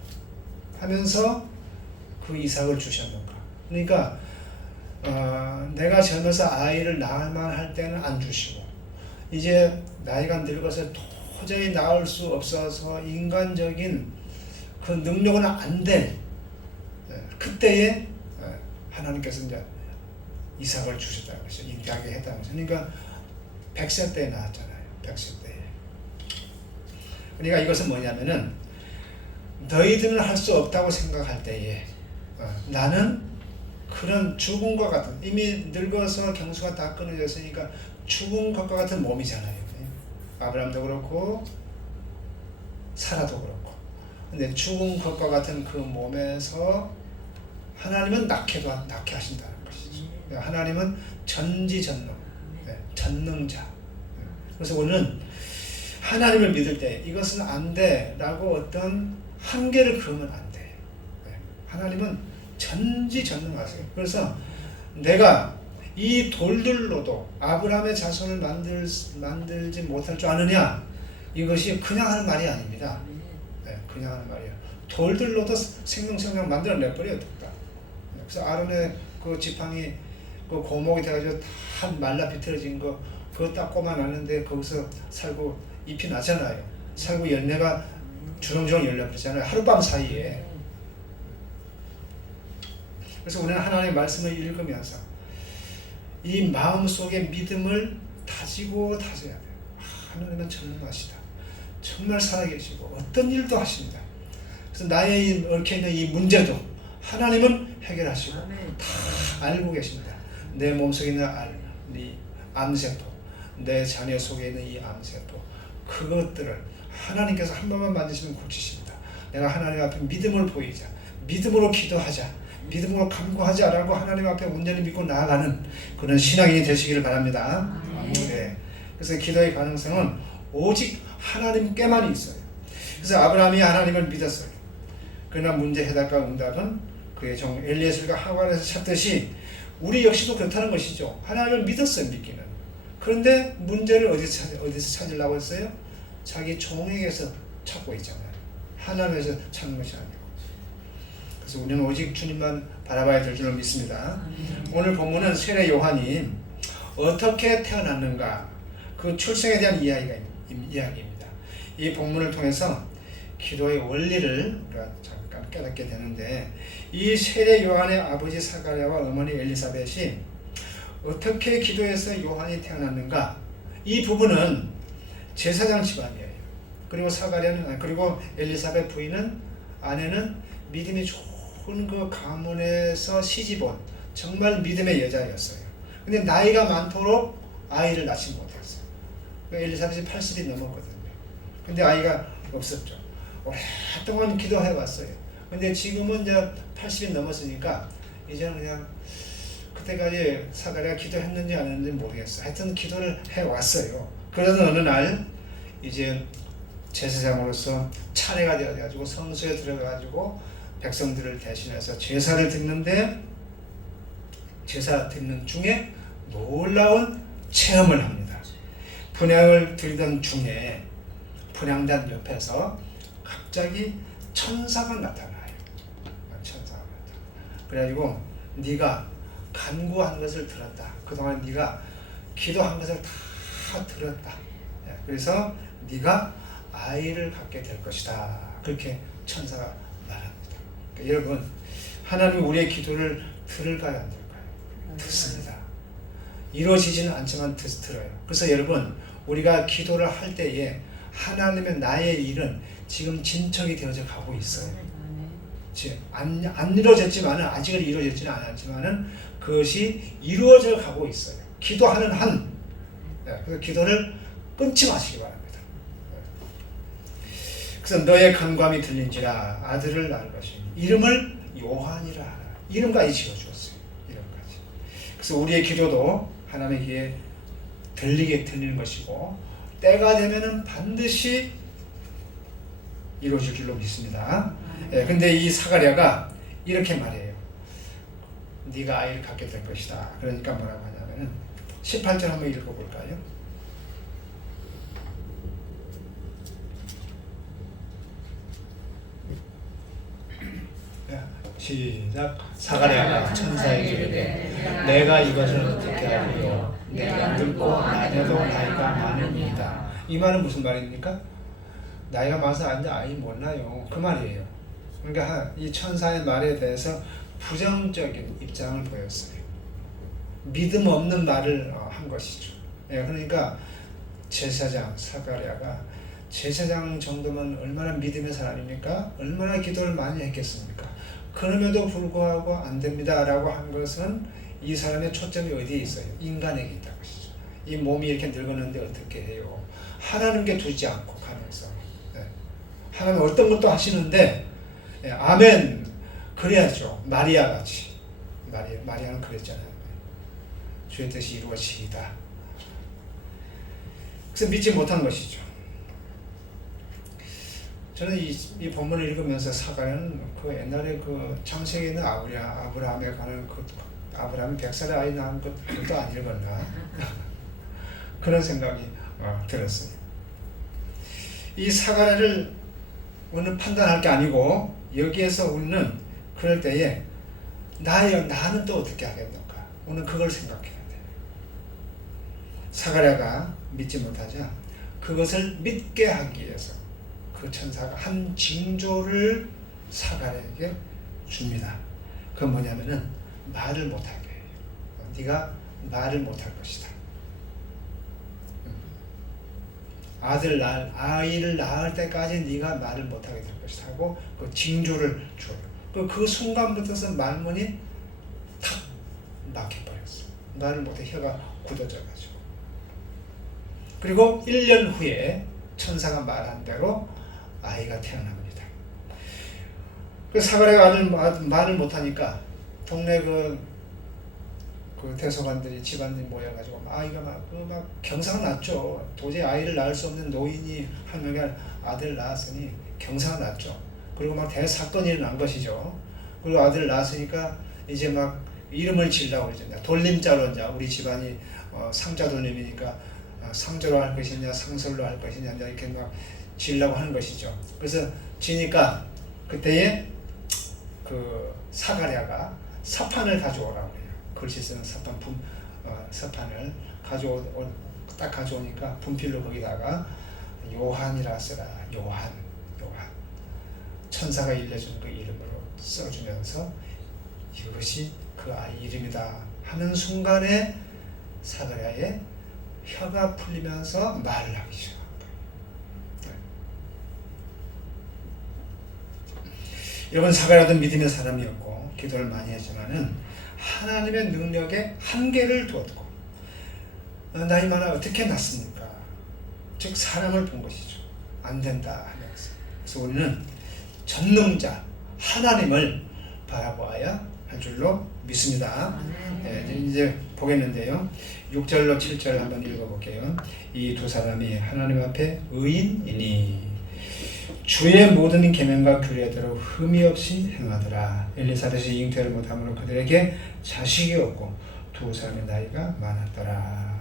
하면서 그 이삭을 주셨는가. 그러니까 내가 젊어서 아이를 낳을 만할 때는 안 주시고 이제 나이가 늙어서 도저히 나올 수 없어서 인간적인 그 능력은 안 돼. 그때에 하나님께서 이제 이삭을 주셨다는 것이죠. 잉태하게 했다는 것이죠. 그러니까 100세 때에 나왔잖아요. 100세 때에. 그러니까 이것은 뭐냐면은 너희들은 할 수 없다고 생각할 때에 나는 그런 죽은 것 같은, 이미 늙어서 경수가 다 끊어졌으니까 죽은 것과 같은 몸이잖아요. 아브라함도 그렇고 사라도 그렇고. 근데 죽은 것과 같은 그 몸에서 하나님은 낳게 하신다는 것이죠. 하나님은 전지전능, 전능자. 그래서 우리는 하나님을 믿을 때 이것은 안 돼라고 어떤 한계를 그으면 안 돼. 하나님은 전지전능하세요. 그래서 내가 이 돌들로도 아브라함의 자손을 만들지 못할 줄 아느냐? 이것이 그냥 하는 말이 아닙니다. 그냥 하는 말이에요. 돌들로도 생명체를 만들어내버려요. 그래서 아론의 그 지팡이 그 고목이 돼가지고 다 말라 비틀어진 거 그거 딱 꼽아놨는데 거기서 살고 잎이 나잖아요. 살고 열매가 주렁주렁 열려버리잖아요. 하룻밤 사이에. 그래서 우리는 하나님의 말씀을 읽으면서 이 마음속에 믿음을 다져야 돼요. 하나님은 전능하시다. 정말 살아계시고 어떤 일도 하신다. 그래서 나의 얽혀있는 이 문제도 하나님은 해결하시고 다 알고 계신다. 내 몸속에 있는 이 암세포, 내 자녀 속에 있는 이 암세포, 그것들을 하나님께서 한 번만 만드시면 고치십니다. 내가 하나님 앞에 믿음을 보이자, 믿음으로 기도하자, 믿음으로 간구하자라고 하나님 앞에 온전히 믿고 나아가는 그런 신앙인이 되시기를 바랍니다. 네. 그래서 기도의 가능성은 오직 하나님께만 있어요. 그래서 아브라함이 하나님을 믿었어요. 그러나 문제 해답과 응답은 그의 종 엘리에셀과 하갈에서 찾듯이 우리 역시도 그렇다는 것이죠. 하나님을 믿었어요. 믿기는. 그런데 문제를 어디서 찾으려고 했어요? 자기 종에게서 찾고 있잖아요. 하나님에서 찾는 것이 아니고. 그래서 우리는 오직 주님만 바라봐야 될 줄로 믿습니다. 오늘 본문은 세례 요한이 어떻게 태어났는가, 그 출생에 대한 이야기입니다. 이 본문을 통해서 기도의 원리를 우리가 잠깐 깨닫게 되는데, 이 세례 요한의 아버지 사가랴와 어머니 엘리사벳이 어떻게 기도해서 요한이 태어났는가, 이 부분은 제사장 집안이에요. 그리고 사가랴는, 그리고 엘리사벳 부인은, 아내는 믿음이 좋은 그 가문에서 시집온 정말 믿음의 여자였어요. 근데 나이가 많도록 아이를 낳지 못했어요. 엘리사벳이 80이 넘었거든요. 근데 아이가 없었죠. 오랫동안 기도해 왔어요. 근데 지금은 이제 80이 넘었으니까 이제는 그냥, 그때까지 사가랴가 기도했는지 안 했는지 모르겠어요. 하여튼 기도를 해 왔어요. 그러던 어느 날 이제 제사장으로서 차례가 되어가지고 성소에 들어가가지고 백성들을 대신해서 제사를 드리는데, 제사 드리는 중에 놀라운 체험을 합니다. 분향을 드리던 중에 분향단 옆에서 갑자기 천사가 나타나요. 천사가 나타나. 그래가지고 네가 간구한 것을 들었다. 그동안 네가 기도한 것을 다 들었다. 그래서 네가 아이를 갖게 될 것이다. 그렇게 천사가 말합니다. 그러니까 여러분, 하나님이 우리의 기도를 들을까요, 안 들을까요? 듣습니다. 이루어지지는 않지만 들어요. 그래서 여러분, 우리가 기도를 할 때에 하나님의 나의 일은 지금 진척이 되어져 가고 있어요. 안 이루어졌지만, 아직은 이루어졌지는 않았지만 그것이 이루어져 가고 있어요. 기도하는 한. 그래서 기도를 끊지 마시기 바랍니다. 그래서 너의 간구함이 들린지라 아들을 낳을 것이니 이름을 요한이라 하라. 이름까지 지어주었어요. 이름까지. 그래서 우리의 기도도 하나님의 귀에 들리는 것이고, 때가 되면은 반드시 이루어질 줄로 믿습니다. 근데 이 사가랴가 이렇게 말해요. 네가 아이를 갖게 될 것이다. 그러니까 뭐라고 하냐면은 18절 한번 읽어볼까요? 시작. 사가랴가 천사에게 이르되 내가 이것을 어떻게 하리요? 내가 늙고 나이도 나이가 많으니이다. 이 말은 무슨 말입니까? 나이가 많아서 아이 몰라요. 그 말이에요. 그러니까 이 천사의 말에 대해서 부정적인 입장을 보였어요. 믿음 없는 말을 한 것이죠. 예, 그러니까 제사장 사가랴가 제사장 정도면 얼마나 믿음의 사람입니까? 얼마나 기도를 많이 했겠습니까? 그럼에도 불구하고 안 됩니다 라고 한 것은 이 사람의 초점이 어디에 있어요? 인간에게 있다는 것이죠. 이 몸이 이렇게 늙었는데 어떻게 해요? 하나님께 두지 않고 가능성. 네. 하나님 어떤 것도 하시는데 예, 아멘 그래야죠. 마리아 같이. 마리아는 그랬잖아요. 주의 뜻이 이루어지이다. 그래서 믿지 못한 것이죠. 저는 이 본문을 읽으면서 사가랴는 그 옛날에 그 창세기에 있는 아브라함에 관한 그 아브라함이 100살의 아이 낳은 것도 안 읽었나 그런 생각이 들었어요. 이 사가랴를 우리는 판단할 게 아니고 여기에서 우리는 그럴 때에 나는 또 어떻게 하겠는가? 우리는 그걸 생각해야 돼요. 사가랴가 믿지 못하자 그것을 믿게 하기 위해서 그 천사가 한 징조를 사가랴에게 줍니다. 그건 뭐냐면은 말을 못하게 해요. 네가 말을 못할 것이다. 아이를 낳을 때까지 네가 말을 못하게 될 것이다 하고 그 징조를 줘요. 그 순간부터서 말문이 탁 막혀버렸어. 말을 못해 혀가 굳어져가지고. 그리고 1년 후에 천사가 말한 대로 아이가 태어납니다. 그 사가랴가 말을 못하니까 동네 그 대소관들이 집안들이 모여가지고 아이가 막 경사가 났죠. 도저히 아이를 낳을 수 없는 노인이 한 명의 아들 낳았으니 경사가 났죠. 그리고 막 대사건이 일어난 것이죠. 그리고 아들을 낳았으니까 이제 막 이름을 지으려고 그러죠. 돌림자로 이제 우리 집안이 상자 돌림이니까 상조로 할 것이냐 상설로 할 것이냐 이렇게 막 지으려고 하는 것이죠. 그래서 지니까 그때에 그 사가랴가 사판을 가져오라고 해요. 글씨 쓰는 서판을 딱 가져오니까 분필로 거기다가 요한이라 써라. 요한 천사가 일러준 그 이름으로 써주면서 이것이 그 아이 이름이다 하는 순간에 사가랴의 혀가 풀리면서 말을 하기 시작한 거예요. 여러분 사가랴도 믿음의 사람이었고 기도를 많이 했지만은 하나님의 능력에 한계를 두었고 나이 많아 어떻게 낳습니까? 즉 사람을 본 것이죠. 안 된다 하는 것을. 그래서 우리는 전능자 하나님을 바라보아야 할 줄로 믿습니다. 이제 보겠는데요. 6절로 7절 한번 읽어볼게요. 이 두 사람이 하나님 앞에 의인이니 주의 모든 계명과 규례대로 흠이 없이 행하더라. 엘리사벳이 잉태를 못함으로 그들에게 자식이 없고 두 사람의 나이가 많았더라.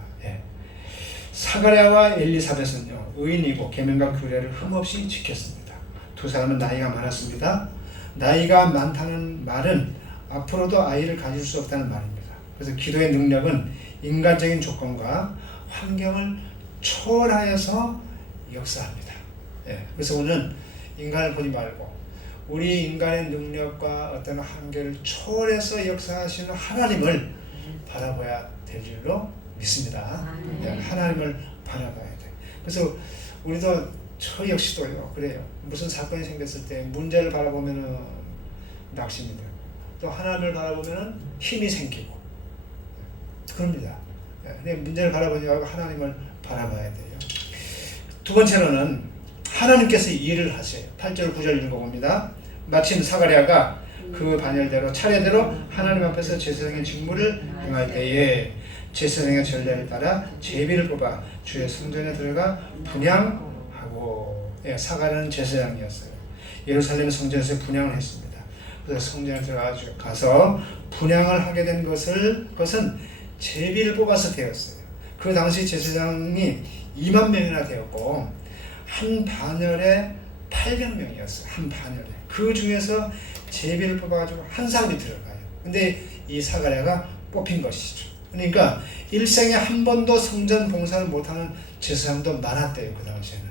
사가랴와 엘리사벳은요 의인이고 계명과 규례를 흠없이 지켰습니다. 두 사람은 나이가 많았습니다. 나이가 많다는 말은 앞으로도 아이를 가질 수 없다는 말입니다. 그래서 기도의 능력은 인간적인 조건과 환경을 초월하여서 역사합니다. 그래서 오늘은 인간을 보지 말고 우리 인간의 능력과 어떤 한계를 초월해서 역사하시는 하나님을 바라봐야 될 줄로 믿습니다. 하나님을 바라봐야 돼. 그래서 우리도 저 역시도요 그래요. 무슨 사건이 생겼을 때 문제를 바라보면은 낙심이 되고 또 하나님을 바라보면은 힘이 생기고 그럽니다. 근데 문제를 바라보지 말고 하나님을 바라봐야 돼요. 두 번째로는 하나님께서 일을 하세요. 8절 9절 읽어봅니다. 마침 사가랴가 그 반열대로 차례대로 하나님 앞에서 제사장의 직무를 행할 때에 제사장의 전례를 따라 제비를 뽑아 주의 성전에 들어가 분향하고 사가랴는 제사장이었어요. 예루살렘 성전에서 분향을 했습니다. 그래서 성전에 들어가서 분향을 하게 된 것은 제비를 뽑아서 되었어요. 그 당시 제사장이 2만 명이나 되었고 한 반열에 800명이었어요. 한 반열에. 그 중에서 제비를 뽑아가지고 한 사람이 들어가요. 근데 이 사가랴가 뽑힌 것이죠. 그러니까 일생에 한 번도 성전 봉사를 못하는 제사장도 많았대요. 그 당시에는.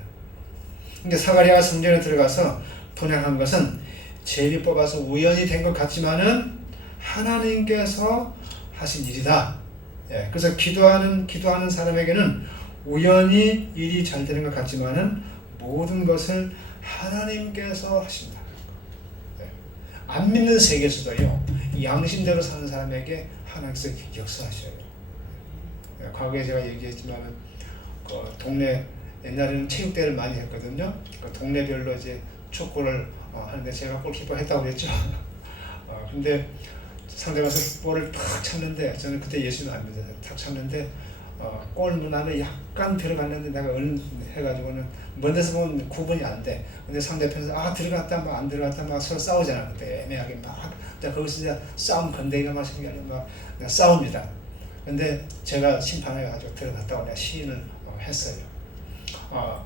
그러니까 사가랴가 성전에 들어가서 분향한 것은 제비 뽑아서 우연히 된 것 같지만은 하나님께서 하신 일이다. 예, 그래서 기도하는 사람에게는 우연히 일이 잘 되는 것 같지만은 모든 것을 하나님께서 하신다. 예, 안 믿는 세계에서도요, 양심대로 사는 사람에게 하나님께서 역사하셔요. 예, 과거에 제가 얘기했지만은 동네 옛날에는 체육대회를 많이 했거든요. 동네별로 이제 축구를 하는데 제가 골키퍼 했다고 그랬죠. 근데 상대가 볼을 탁 찼는데 저는 그때 예수는 안 믿어요. 탁 찼는데 골문 안에 약간 들어갔는데 내가 얼른 해가지고는 먼 데서 보면 구분이 안 돼. 근데 상대편에서 들어갔다 막 안 들어갔다 막 서로 싸우잖아. 그때 애매하게 막 거기서 이제 싸움 건데기가 막 생겨는 막 싸웁니다. 근데 제가 심판해가지고 들어갔다고 내가 시인을 했어요.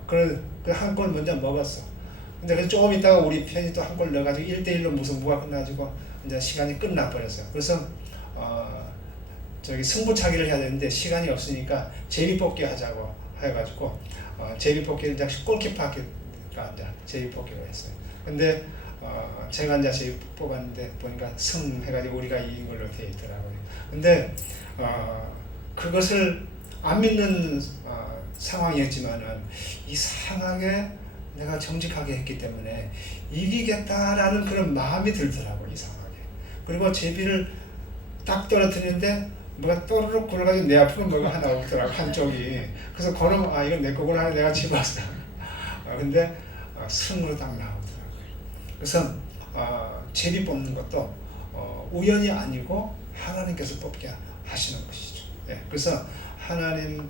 그 한 골 먼저 먹었어. 근데 그 조금 있다가 우리 편이 또 한 골 넣어가지고 1대1로 무승부가 끝나가지고 이제 시간이 끝나버렸어요. 그래서 저기 승부차기를 해야 되는데 시간이 없으니까 제비뽑기 하자고 해가지고 제비뽑기를 이제 골키퍼가 이제 제비뽑기로 했어요. 근데 제가 이제 제비 뽑았는데 보니까 승해가지고 우리가 이긴 걸로 돼 있더라고요. 근데 그것을 안 믿는 상황이었지만은 이상하게 내가 정직하게 했기 때문에 이기겠다라는 그런 마음이 들더라고요. 이상하게. 그리고 제비를 딱 떨어뜨리는데 뭐가 또르륵 굴러가지고 내 앞으로 뭐가 하나 오더라고, 한쪽이. 그래서 걸음 이건 내 거구나 내가 집었어. 근데 승으로 딱 나오더라고요. 그래서 제비 뽑는 것도 우연이 아니고 하나님께서 뽑게 하시는 것이죠. 네, 그래서 하나님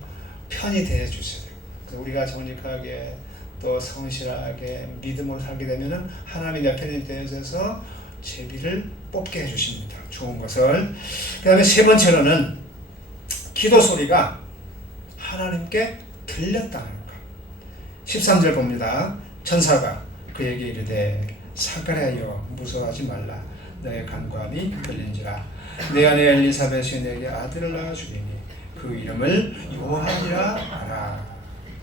편이 되어 주셔야 돼요. 우리가 정직하게 또 성실하게 믿음으로 살게 되면은 하나님이 내 편이 되어져서 제비를 뽑게 해주십니다. 좋은 것을. 그 다음에 세 번째로는 기도 소리가 하나님께 들렸다는 것. 13절 봅니다. 천사가 그에게 이르되 사가랴여 무서워하지 말라. 너의 간구함이 들린지라. 내 아내 엘리사벳이 내게 아들을 낳아주리니 그 이름을 요한이라 하라.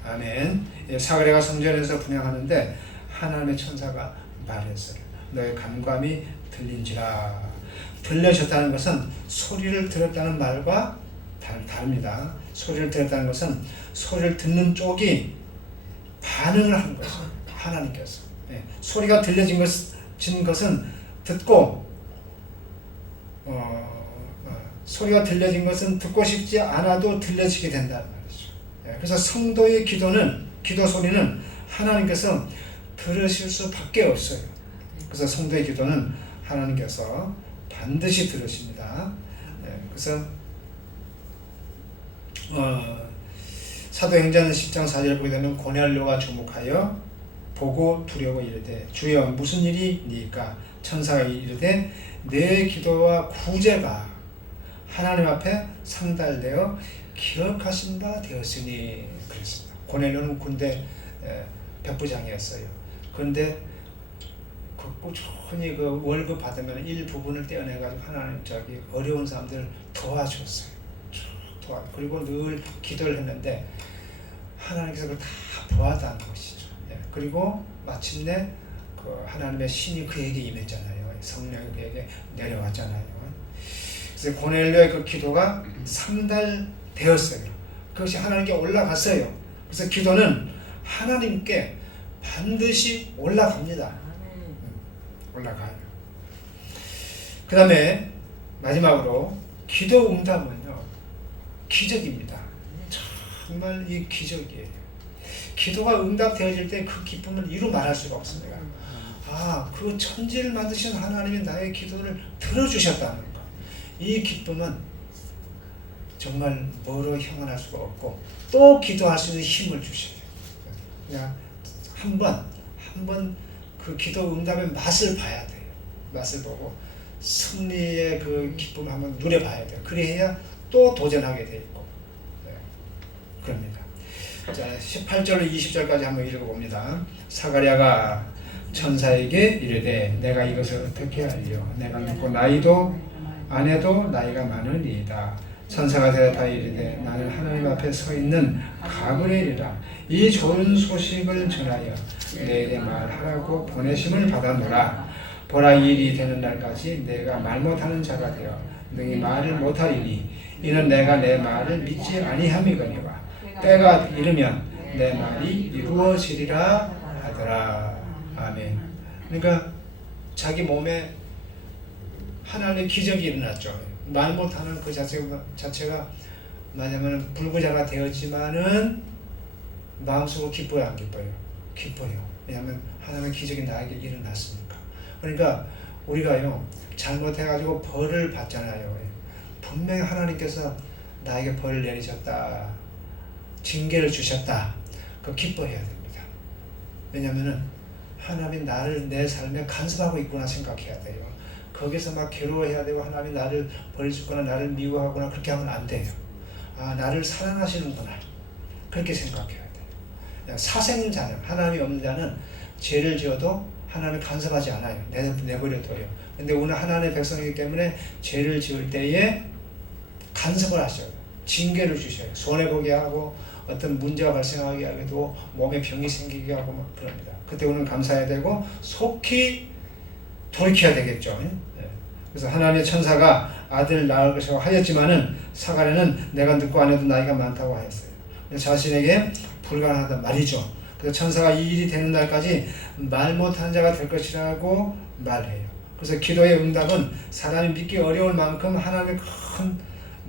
아멘. 사가랴가 성전에서 분향하는데 하나님의 천사가 말했어요. 너의 간구함이 들린지라. 들려졌다는 것은 소리를 들었다는 말과 다릅니다. 소리를 들었다는 것은 소리를 듣는 쪽이 반응을 한 것이죠. 하나님께서. 소리가 들려진 것은 듣고 소리가 들려진 것은 듣고 싶지 않아도 들려지게 된다는 말이죠. 그래서 성도의 기도 소리는 하나님께서 들으실 수밖에 없어요. 그래서 성도의 기도는 하나님께서 반드시 들으십니다. 그래서 사도행전 10장 4절 보게 되면 고넬료가 주목하여 보고 두려워 이르되 주여 무슨 일이니까? 천사가 이르되 내 기도와 구제가 하나님 앞에 상달되어 기억하신 바 되었으니 그랬습니다. 고넬료는 군대 백부장이었어요. 그런데 꾸준히 그 월급 받으면 일부분을 떼어내가지고 하나님 어려운 사람들을 도와줬어요. 그리고 늘 기도를 했는데 하나님께서 그걸 다 보았다는 것이죠. 그리고 마침내 그 하나님의 신이 그에게 임했잖아요. 성령이 그에게 내려왔잖아요. 그래서 고넬료의 그 기도가 상달되었어요. 그것이 하나님께 올라갔어요. 그래서 기도는 하나님께 반드시 올라갑니다. 올라가요. 그 다음에 마지막으로 기도 응답은요 기적입니다. 정말 이 기적이에요. 기도가 응답되어질 때 그 기쁨을 이루 말할 수가 없습니다. 그 천지를 만드신 하나님이 나의 기도를 들어주셨다는 것. 이 기쁨은 정말 뭐로 형언할 수가 없고 또 기도할 수 있는 힘을 주셔요. 그냥 한번 그 기도 응답의 맛을 봐야 돼요. 맛을 보고 승리의 그 기쁨을 한번 누려봐야 돼요. 그래야 또 도전하게 돼 있고. 그럽니다. 자, 18절로 20절까지 한번 읽어봅니다. 사가랴가 천사에게 이르되 내가 이것을 어떻게 알려? 내가 늙고 나이도 아내도 나이가 많으니이다. 천사가 대답하여 이르되 나는 하나님 앞에 서 있는 가브리엘이라. 이 좋은 소식을 전하여 내게 말하라고 보내심을 받아노라. 보라, 이 일이 되는 날까지 내가 말 못하는 자가 되어 능히 말을 못하리니 이는 내가 내 말을 믿지 아니함이거니와 때가 이르면 내 말이 이루어지리라 하더라. 아멘. 그러니까 자기 몸에 하나님의 기적이 일어났죠. 말 못하는 그 자체가 뭐냐면 불구자가 되었지만은 마음속으로 기뻐요, 안 기뻐요? 기뻐요. 왜냐하면 하나님의 기적이 나에게 일어났으니까. 그러니까 우리가요 잘못해가지고 벌을 받잖아요. 분명히 하나님께서 나에게 벌을 내리셨다, 징계를 주셨다, 그 기뻐해야 됩니다. 왜냐하면은 하나님이 나를 내 삶에 간섭하고 있구나 생각해야 돼요. 거기서 막 괴로워해야 되고 하나님이 나를 버리셨거나 나를 미워하거나 그렇게 하면 안 돼요. 아, 나를 사랑하시는구나 그렇게 생각해야 돼요. 사생자는, 하나님이 없는 자는 죄를 지어도 하나님이 간섭하지 않아요. 내버려둬요. 근데 오늘 하나님의 백성이기 때문에 죄를 지을 때에 간섭을 하셔요. 징계를 주셔요. 손해보게 하고 어떤 문제가 발생하게 하기도 몸에 병이 생기게 하고 막 그럽니다. 그때 우리는 감사해야 되고 속히 돌이켜야 되겠죠. 그래서 하나님의 천사가 아들 낳을 것이라고 하였지만은 사가랴는 내가 늙고 아내도 나이가 많다고 하였어요. 자신에게 불가능하다 말이죠. 그래서 천사가 이 일이 되는 날까지 말 못하는 자가 될 것이라고 말해요. 그래서 기도의 응답은 사람이 믿기 어려울 만큼 하나님의 큰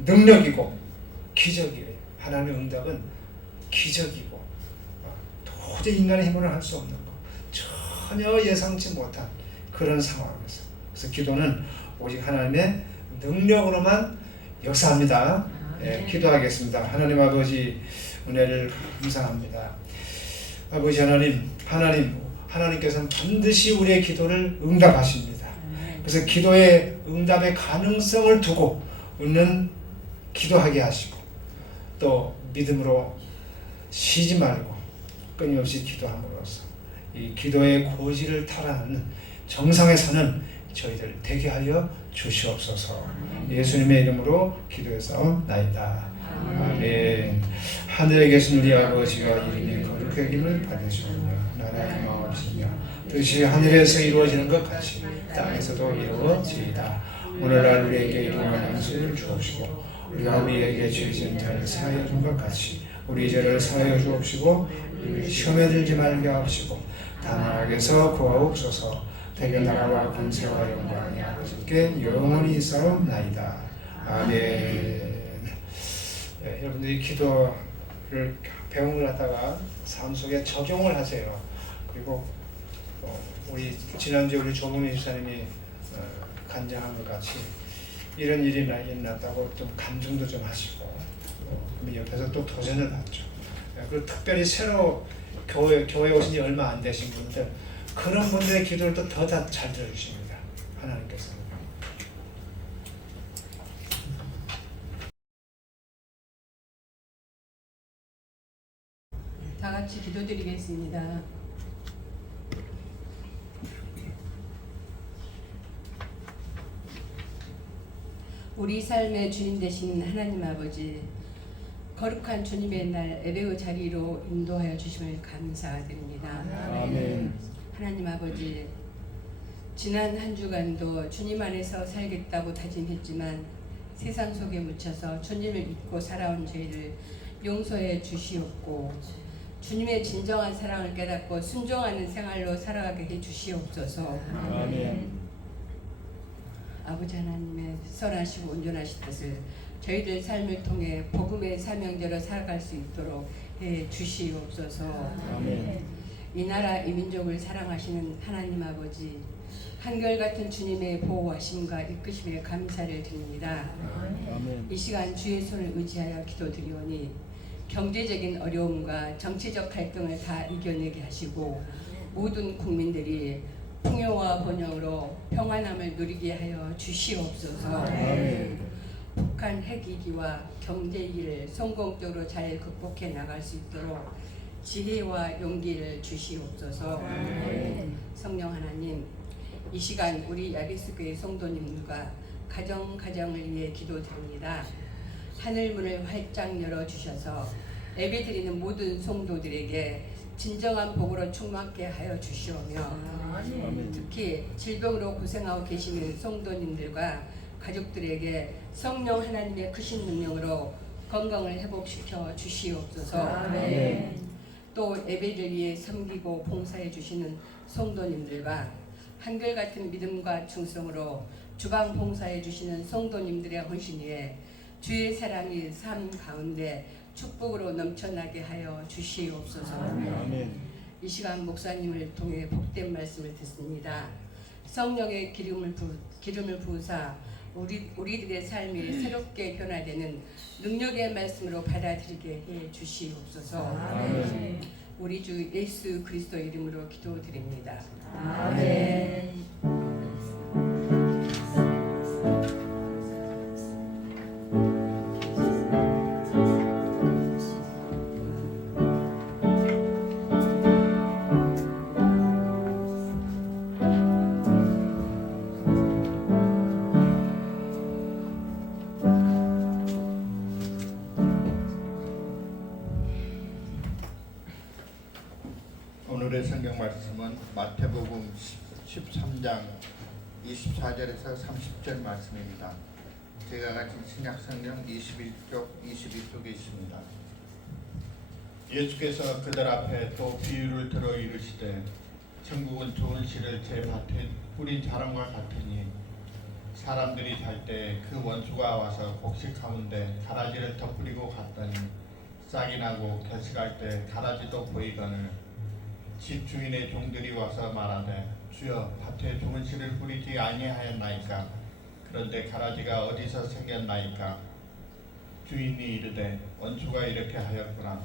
능력이고 기적이에요. 하나님의 응답은 기적이고 도저히 인간의 힘으로는 할 수 없는 거, 전혀 예상치 못한 그런 상황에서. 그래서 기도는 오직 하나님의 능력으로만 역사합니다. 기도하겠습니다. 하나님 아버지, 은혜를 감사합니다. 아버지 하나님께서는 반드시 우리의 기도를 응답하십니다. 그래서 기도의 응답의 가능성을 두고 우리는 기도하게 하시고 또 믿음으로 쉬지 말고 끊임없이 기도함으로써 이 기도의 고지를 탈환하는 정상에 서는 저희들 되게 하여 주시옵소서. 예수님의 이름으로 기도해서 나이다. 아멘. 하늘에 계신 우리 아버지가 이름이 거룩하김을 받으시오며 나라의 마옵시며 뜻이 하늘에서 이루어지는 것 같이 땅에서도 이루어지이다. 오늘날 우리에게 일용할 양식을 주옵시고 우리가 우리에게 죄 지은 자를 사하여 준 것 같이 우리 죄를 사하여 주옵시고 시험에 들지 말게 하옵시고 다만 악에서 구하옵소서. 대개 나라와 권세와 영광이 아버지께 영원히 있사옵나이다. 아멘. 여러분들이 기도를 배운 걸 갖다가 삶 속에 적용을 하세요. 그리고 우리 지난주에 우리 조문희 집사님이 간증한 것 같이 이런 일이 일어났다고 좀 감동도 좀 하시고 옆에서 또 도전을 받죠. 그리고 특별히 새로 교회 오신 지 얼마 안 되신 분들, 그런 분들의 기도를 또 더 잘 들어주십니다. 하나님께서. 다 같이 기도드리겠습니다. 우리 삶의 주님 되신 하나님 아버지, 거룩한 주님의 날 예배의 자리로 인도하여 주심을 감사드립니다. 아멘. 하나님 아버지, 지난 한 주간도 주님 안에서 살겠다고 다짐했지만 세상 속에 묻혀서 주님을 잊고 살아온 죄를 용서해 주시옵고 주님의 진정한 사랑을 깨닫고 순종하는 생활로 살아가게 해 주시옵소서. 아멘. 아버지 하나님의 선하시고 온전하신 뜻을 저희들 삶을 통해 복음의 사명대로 살아갈 수 있도록 해 주시옵소서. 아멘. 이 나라 이 민족을 사랑하시는 하나님 아버지, 한결같은 주님의 보호하심과 이끄심에 감사를 드립니다. 아멘. 이 시간 주의 손을 의지하여 기도드리오니 경제적인 어려움과 정치적 갈등을 다 이겨내게 하시고 모든 국민들이 풍요와 번영으로 평안함을 누리게 하여 주시옵소서. 아멘. 북한 핵위기와 경제위기를 성공적으로 잘 극복해 나갈 수 있도록 지혜와 용기를 주시옵소서. 성령 하나님, 이 시간 우리 야기스교회 성도님들과 가정을 위해 기도드립니다. 하늘문을 활짝 열어주셔서 예배드리는 모든 성도들에게 진정한 복으로 충만케 하여 주시오며 특히 질병으로 고생하고 계시는 성도님들과 가족들에게 성령 하나님의 크신 능력으로 건강을 회복시켜 주시옵소서. 또 예배를 위해 섬기고 봉사해 주시는 성도님들과 한결같은 믿음과 충성으로 주방 봉사해 주시는 성도님들의 헌신 위에 주의 사랑이 삶 가운데 축복으로 넘쳐나게 하여 주시옵소서. 이 시간 목사님을 통해 복된 말씀을 듣습니다. 성령의 기름을 부으사 우리들의 삶이 새롭게 변화되는 능력의 말씀으로 받아들이게 해 주시옵소서. 우리 주 예수 그리스도 이름으로 기도드립니다. 아멘. 오늘의 성경 말씀은 마태복음 13장 24절에서 30절 말씀입니다. 제가 가진 신약 성경 21쪽 22쪽에 있습니다. 예수께서 그들 앞에 또 비유를 들어 이르시되 천국은 좋은 씨를 제 밭에 뿌린 사람과 같으니 사람들이 잘 때 그 원수가 와서 곡식 가운데 가라지를 덧뿌리고 갔더니 싹이 나고 결실할 때 가라지도 보이거늘 집 주인의 종들이 와서 말하되 주여 밭에 좋은 씨를 뿌리지 아니하였나이까 그런데 가라지가 어디서 생겼나이까 주인이 이르되 원수가 이렇게 하였구나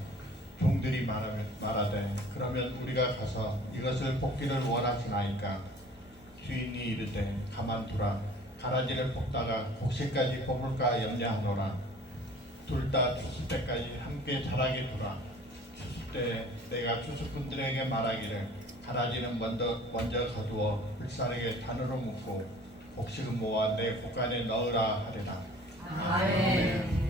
종들이 말하되 그러면 우리가 가서 이것을 뽑기를 원하시나이까 주인이 이르되 가만두라 가라지를 뽑다가 곡식까지 뽑을까 염려하노라 둘 다 추수 때까지 함께 자라게 두라 추수 때 내가 추수꾼들에게 말하기를 가라지는 먼저 거두어 불사르게 단으로 묶고 곡식은 모아 내 곳간에 넣으라 하리라. 아멘.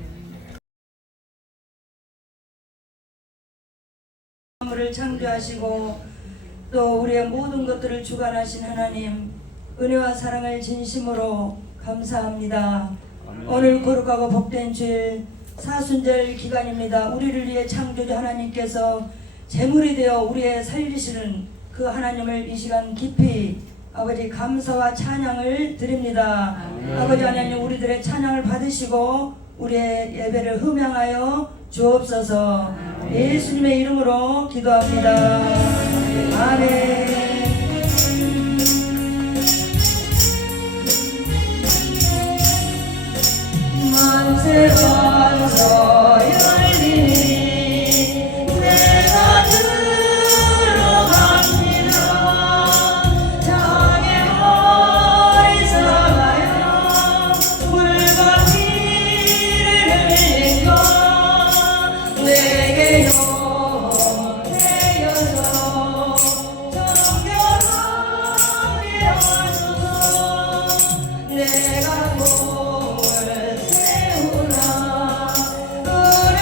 만물을 창조하시고 또 우리의 모든 것들을 주관하신 하나님 은혜와 사랑을 진심으로 감사합니다. 오늘 거룩하고 복된 주일 사순절 기간입니다. 우리를 위해 창조주 하나님께서 제물이 되어 우리의 살리시는 그 하나님을 이 시간 깊이 아버지 감사와 찬양을 드립니다. 아버지 하나님 우리들의 찬양을 받으시고 우리의 예배를 흠양하여 주옵소서. 예수님의 이름으로 기도합니다. 아멘. 만세 반서 열리니 내가 들어갑니다. 장의 어리석어요 물과 피를 흘린 것 내게 용되어서 정결하게 하소서. 내가 몸을 세우나 은혜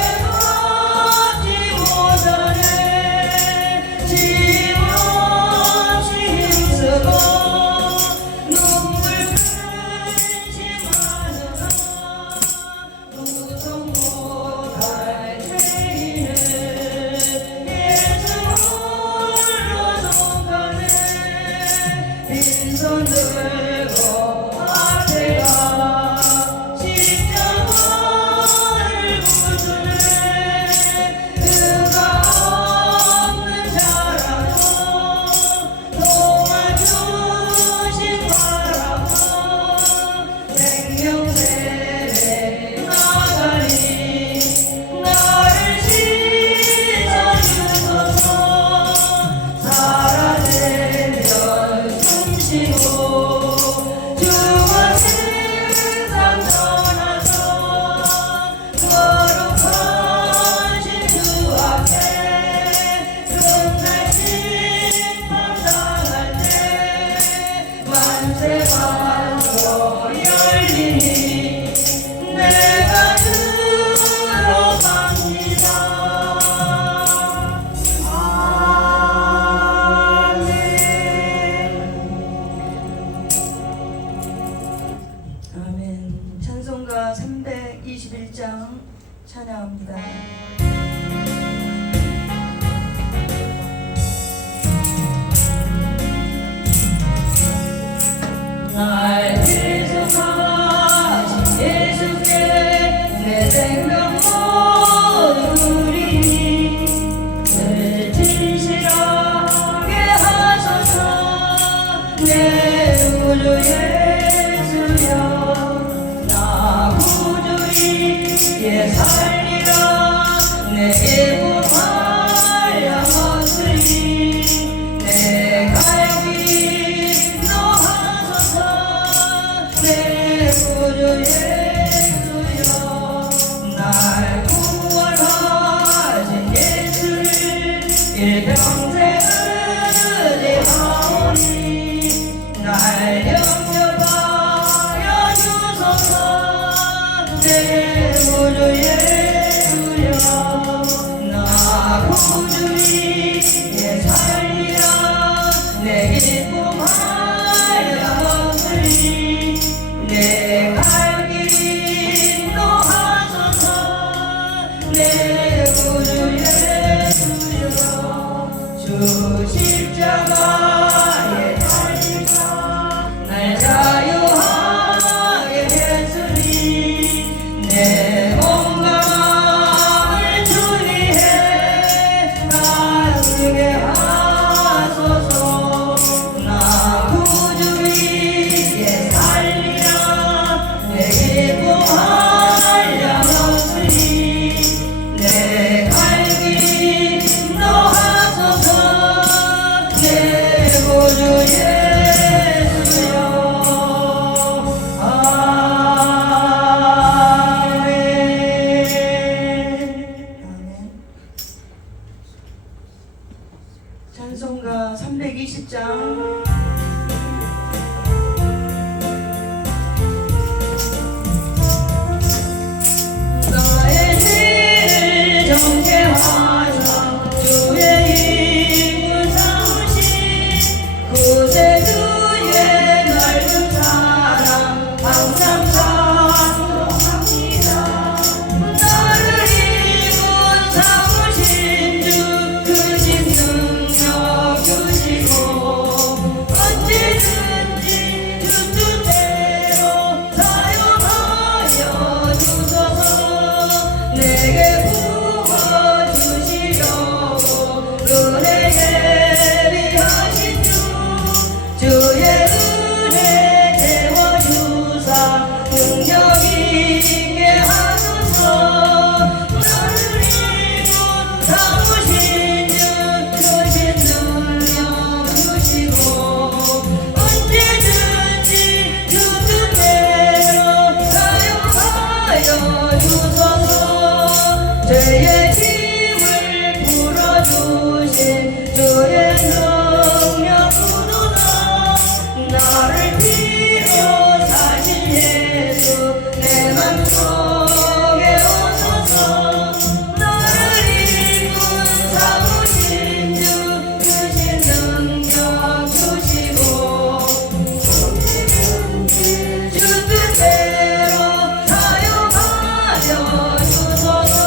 내 구주 예수여 주 십자가에 달리사 날 자유하게 했으니 내 몸과 마음을 주 위해 나으게 하소서 나 구주 위에 살리라 내게 구하려 없으니 내 갈길 인도하소서 내 구주 예수여 아멘. 찬송가 320장 나의 죄를 정죄하사 주의 임을 삼으시 구세주의 넓은 사랑 항상 찬송합니다 나를 입은 삼으신 주 크신 능력 주시고 언제든지 주 뜻대로 사용하여 주소서 내게 부어주시려고 은혜 예비하신 주 주의 은혜 채워주사 능력 있게 하소서 나를 입은 삼으신 주 크신 능력 주시고 언제든지 주 뜻대로 사용하여 주소서 죄의 짐을 풀어주신 주의 능력으로 나를 피로 사신 예수 내 맘속에 오소서 나를 입은 삼으신 주 크신 능력 주시고 주 뜻대로 사용하여 주소서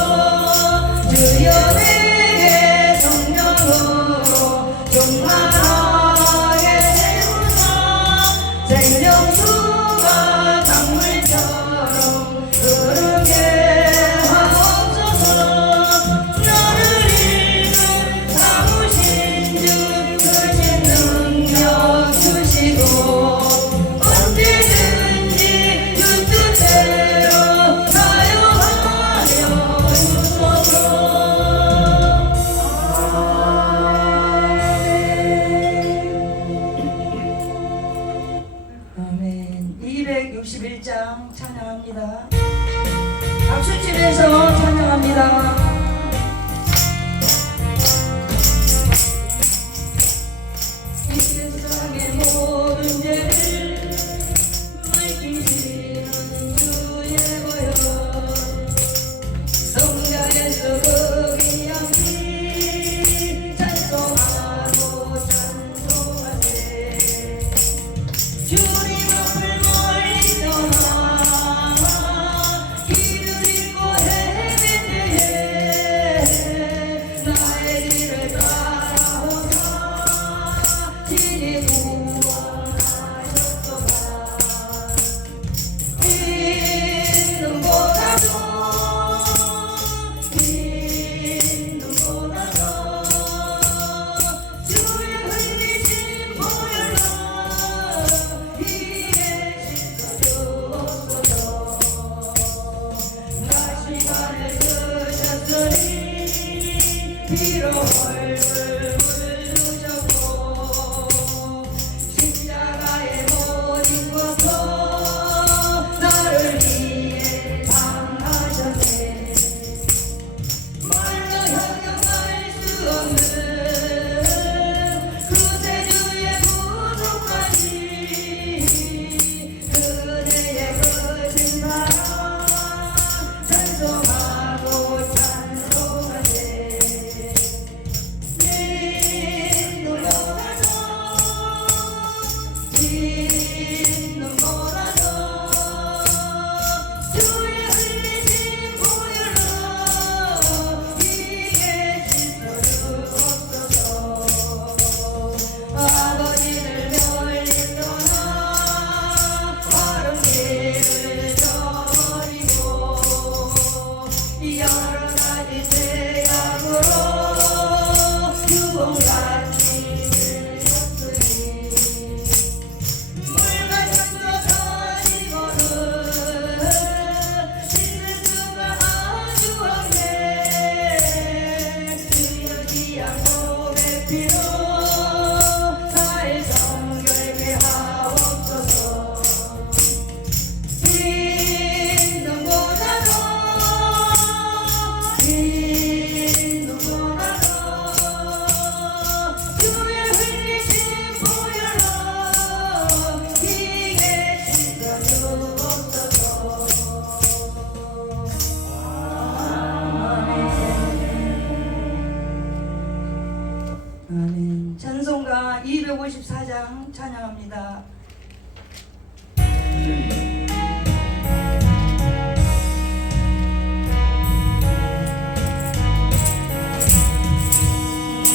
254장 찬양합니다.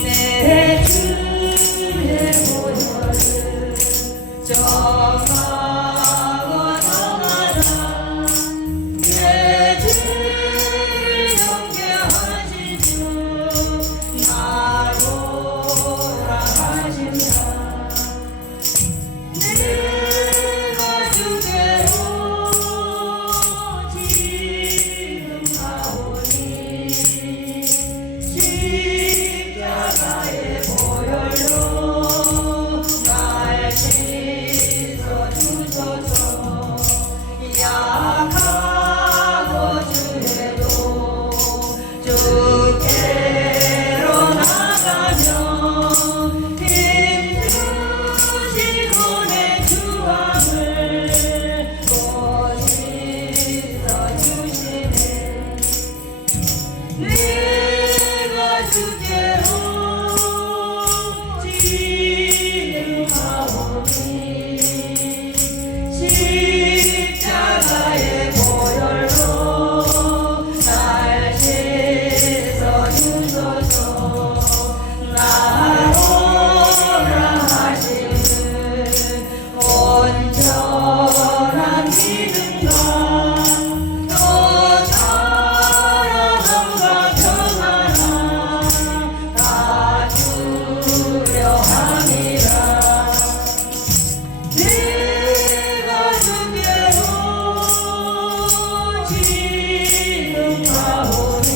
내 주의 보혈을 정하고 정하라. 내 죄를 정죄하신 주 나로라 하신다. 내가 주께로 지금 가오니 십자가의 보혈로 날 씻어 주소서. 약하고 주에도 주께로 나가며 힘주시고 내 주함을 못 씻어 주시네. 내가 주께로 지금 가오니 십자가의 보혈로 날 씻어 주소서. 나오라 하시는 온전한 믿음과 또 사랑함과 평안함 다 주려 함이라. 내가 주께로 지금 가오니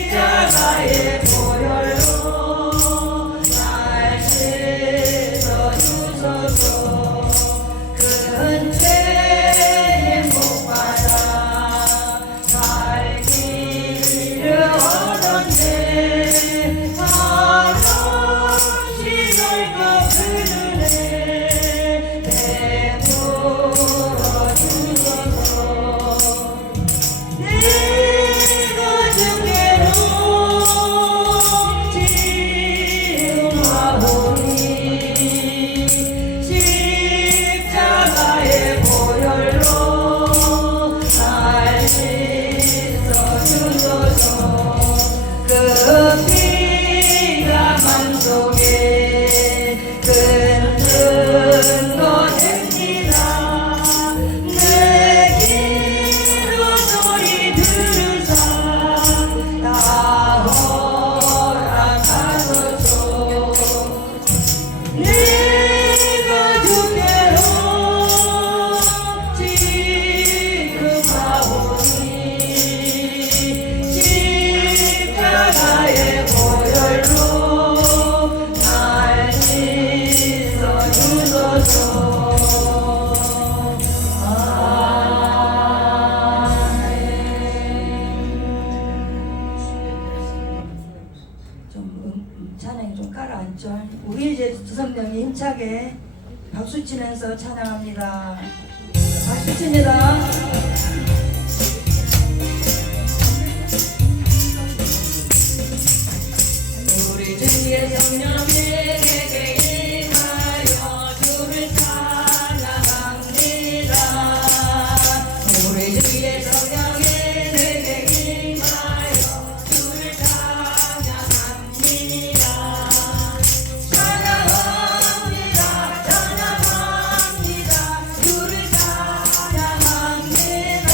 십자가의 보혈로 날 씻어 주소서. 큰 죄에 못 받아 살 길을 얻었네. 한없이 넓고 큰 은혜 베풀어 주소서. 내가 주께로 지금 가오니 십자가의 보혈로 날 씻어 주소서. 그 피가 만속에 끈끈도 됩니다. 내 귀로 소리 들으사 다 허락하소서. 내가 주께로 지금 가오니 십자가의 보혈로 날 씻어 주소서. 좀 찬양이 좀 가라앉죠. 우리 이제 두 성령이 힘차게 박수 치면서 찬양합니다. 박수 칩니다. 우리 주의 성령 내게 임하여 주를 찬양합니다. 우리 주의 성령 내게 임하여 주를 찬양합니다. 찬양합니다. 찬양합니다. 주를 찬양합니다.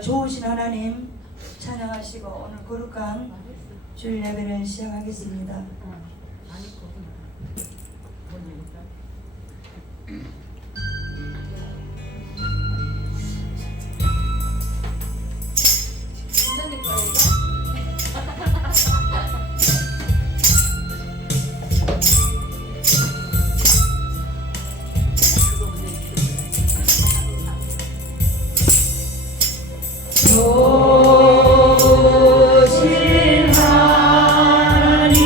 좋으신 하나님 찬양하시고 오늘 거룩한 주일 예배를 시작하겠습니다. 오신 하나님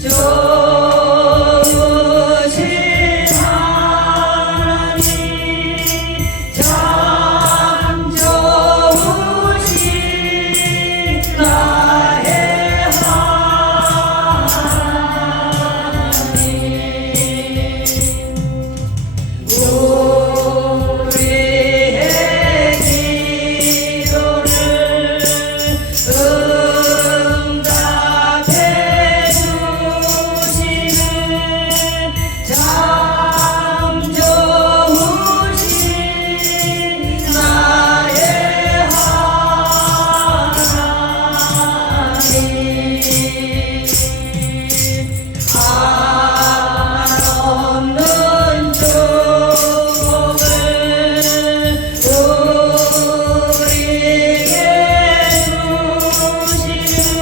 좋으신 하나님 참 좋으신 나의 하나님 우리의 기도를 응답해 주시는 참 좋으신 나의 하나님 한없는 축복을 우리에게 주시는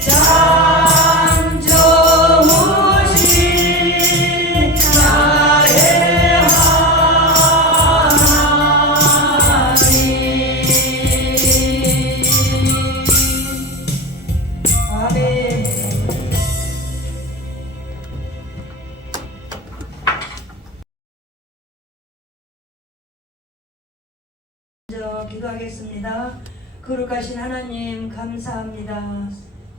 참 좋으신 나의 하나님. 아멘. 먼저 기도하겠습니다. 거룩하신 하나님 감사합니다.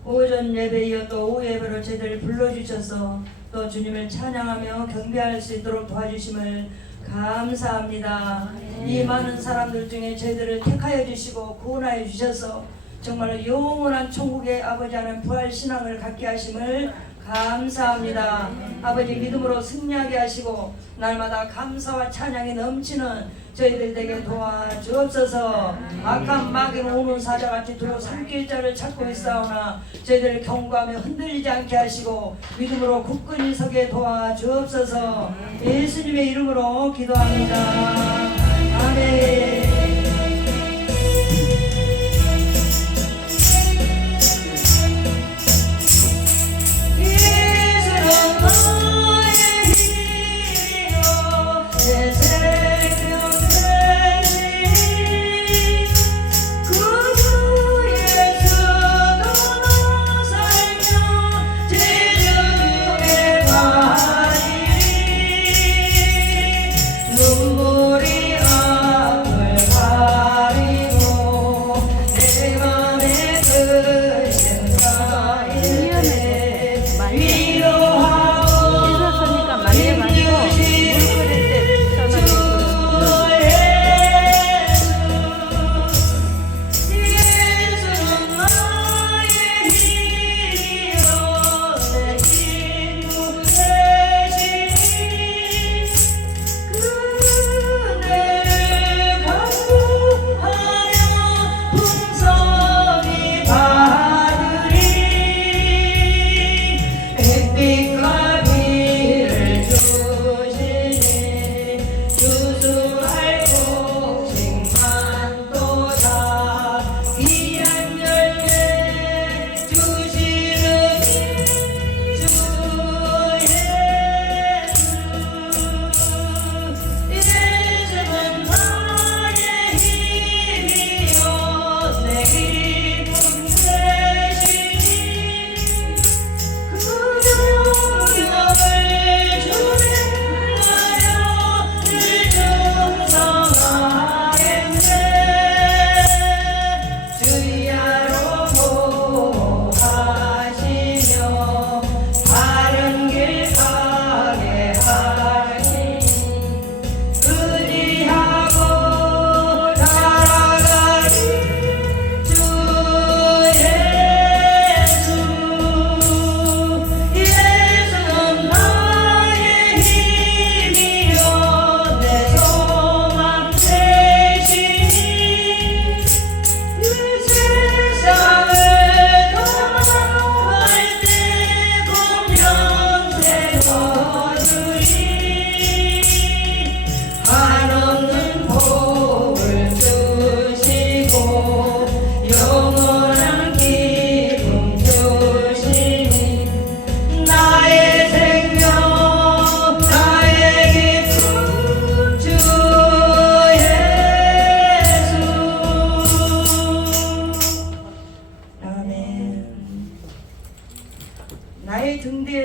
오전 예배 이어 또 오후 예배로 저희들을 불러주셔서 또 주님을 찬양하며 경배할 수 있도록 도와주심을 감사합니다. 이 많은 사람들 중에 저희들을 택하여 주시고 구원하여 주셔서 정말로 영원한 천국의 아버지 하나님 부활 신앙을 갖게 하심을 감사합니다. 아버지 믿음으로 승리하게 하시고 날마다 감사와 찬양이 넘치는 저희들 되게 도와주옵소서. 악한 마귀는 오는 사자같이 두루 삼킬 자를 찾고 있사오나 저희들을 경고하며 흔들리지 않게 하시고 믿음으로 굳건히 서게 도와주옵소서. 예수님의 이름으로 기도합니다. 아멘. 내 생명 대신 그 예수도 살며 지중에 가리니 눈물이 앞을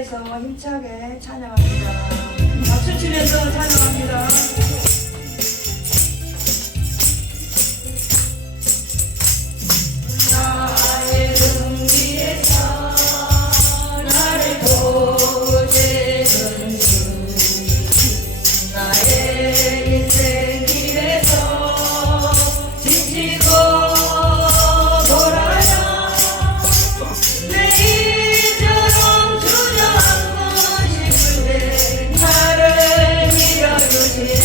위해서 힘차게 찬양합니다. 박수 치면서 찬양합니다. 나의 등 위에서 나를 보호해주는 주 나의 인생 길에서 지치고 돌아야 내 이처럼 주저앉고 싶을 때 나를 밀어주시네.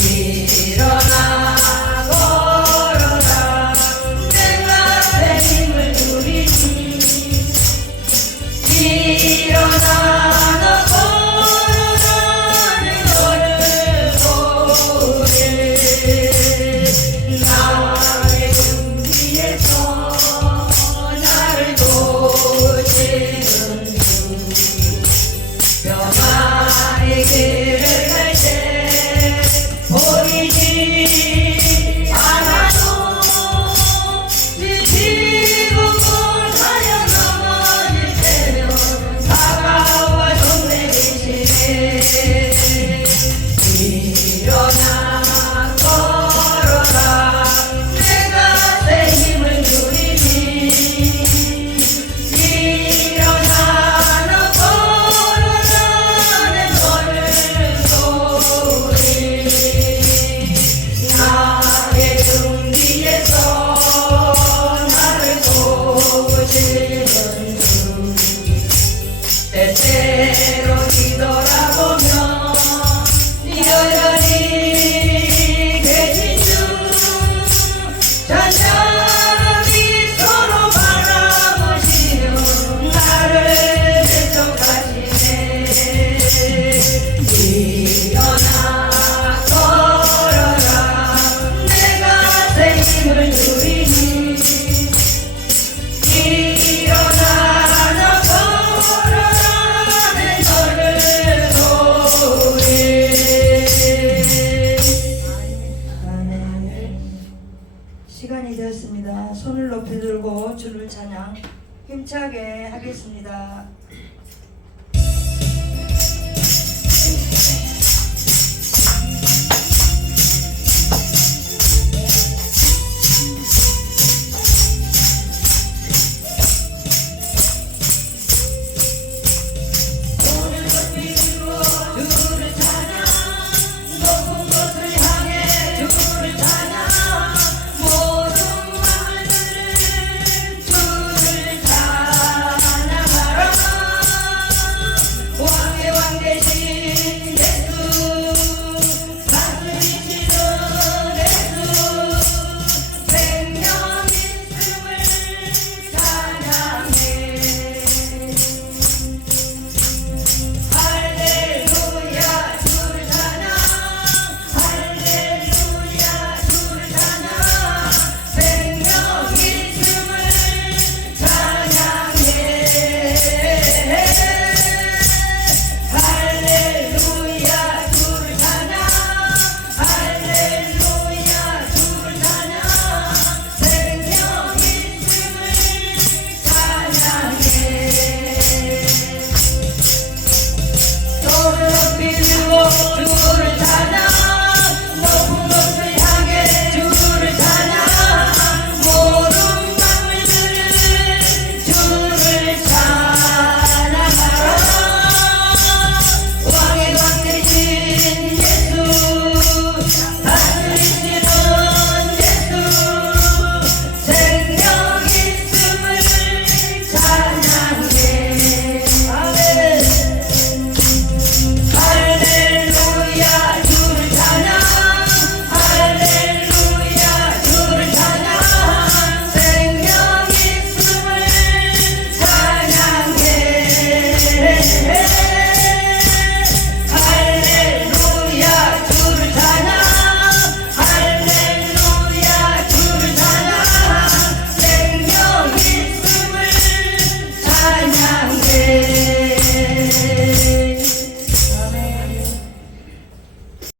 일어나 걸어라 내가 내 힘을 누리니 일어나 너 걸어라 내 너를 보내. 나의 등 뒤에서 나를 도우시는 주 평화의 길을 갈 때 보이지 않아도 지치고 곤하여 넘어질 때면 다가와 손내리시네. 일어나 걸어라 내가 내 힘을 누리니 일어나 너 걸어라 내 너를 도우리. 나의 등 뒤에서 나를 도우시는 주 때때로 뒤돌아보면 여전히 계신 주 잔잔히 서로 바라보시며 나를 배척하시네. 일어나 걸어라 내가 새 힘을 누리니 일어나 너 걸어라 내 너를 도우리. 아멘. 시간이 되었습니다. 손을 높이 들고 주를 찬양 힘차게 하겠습니다.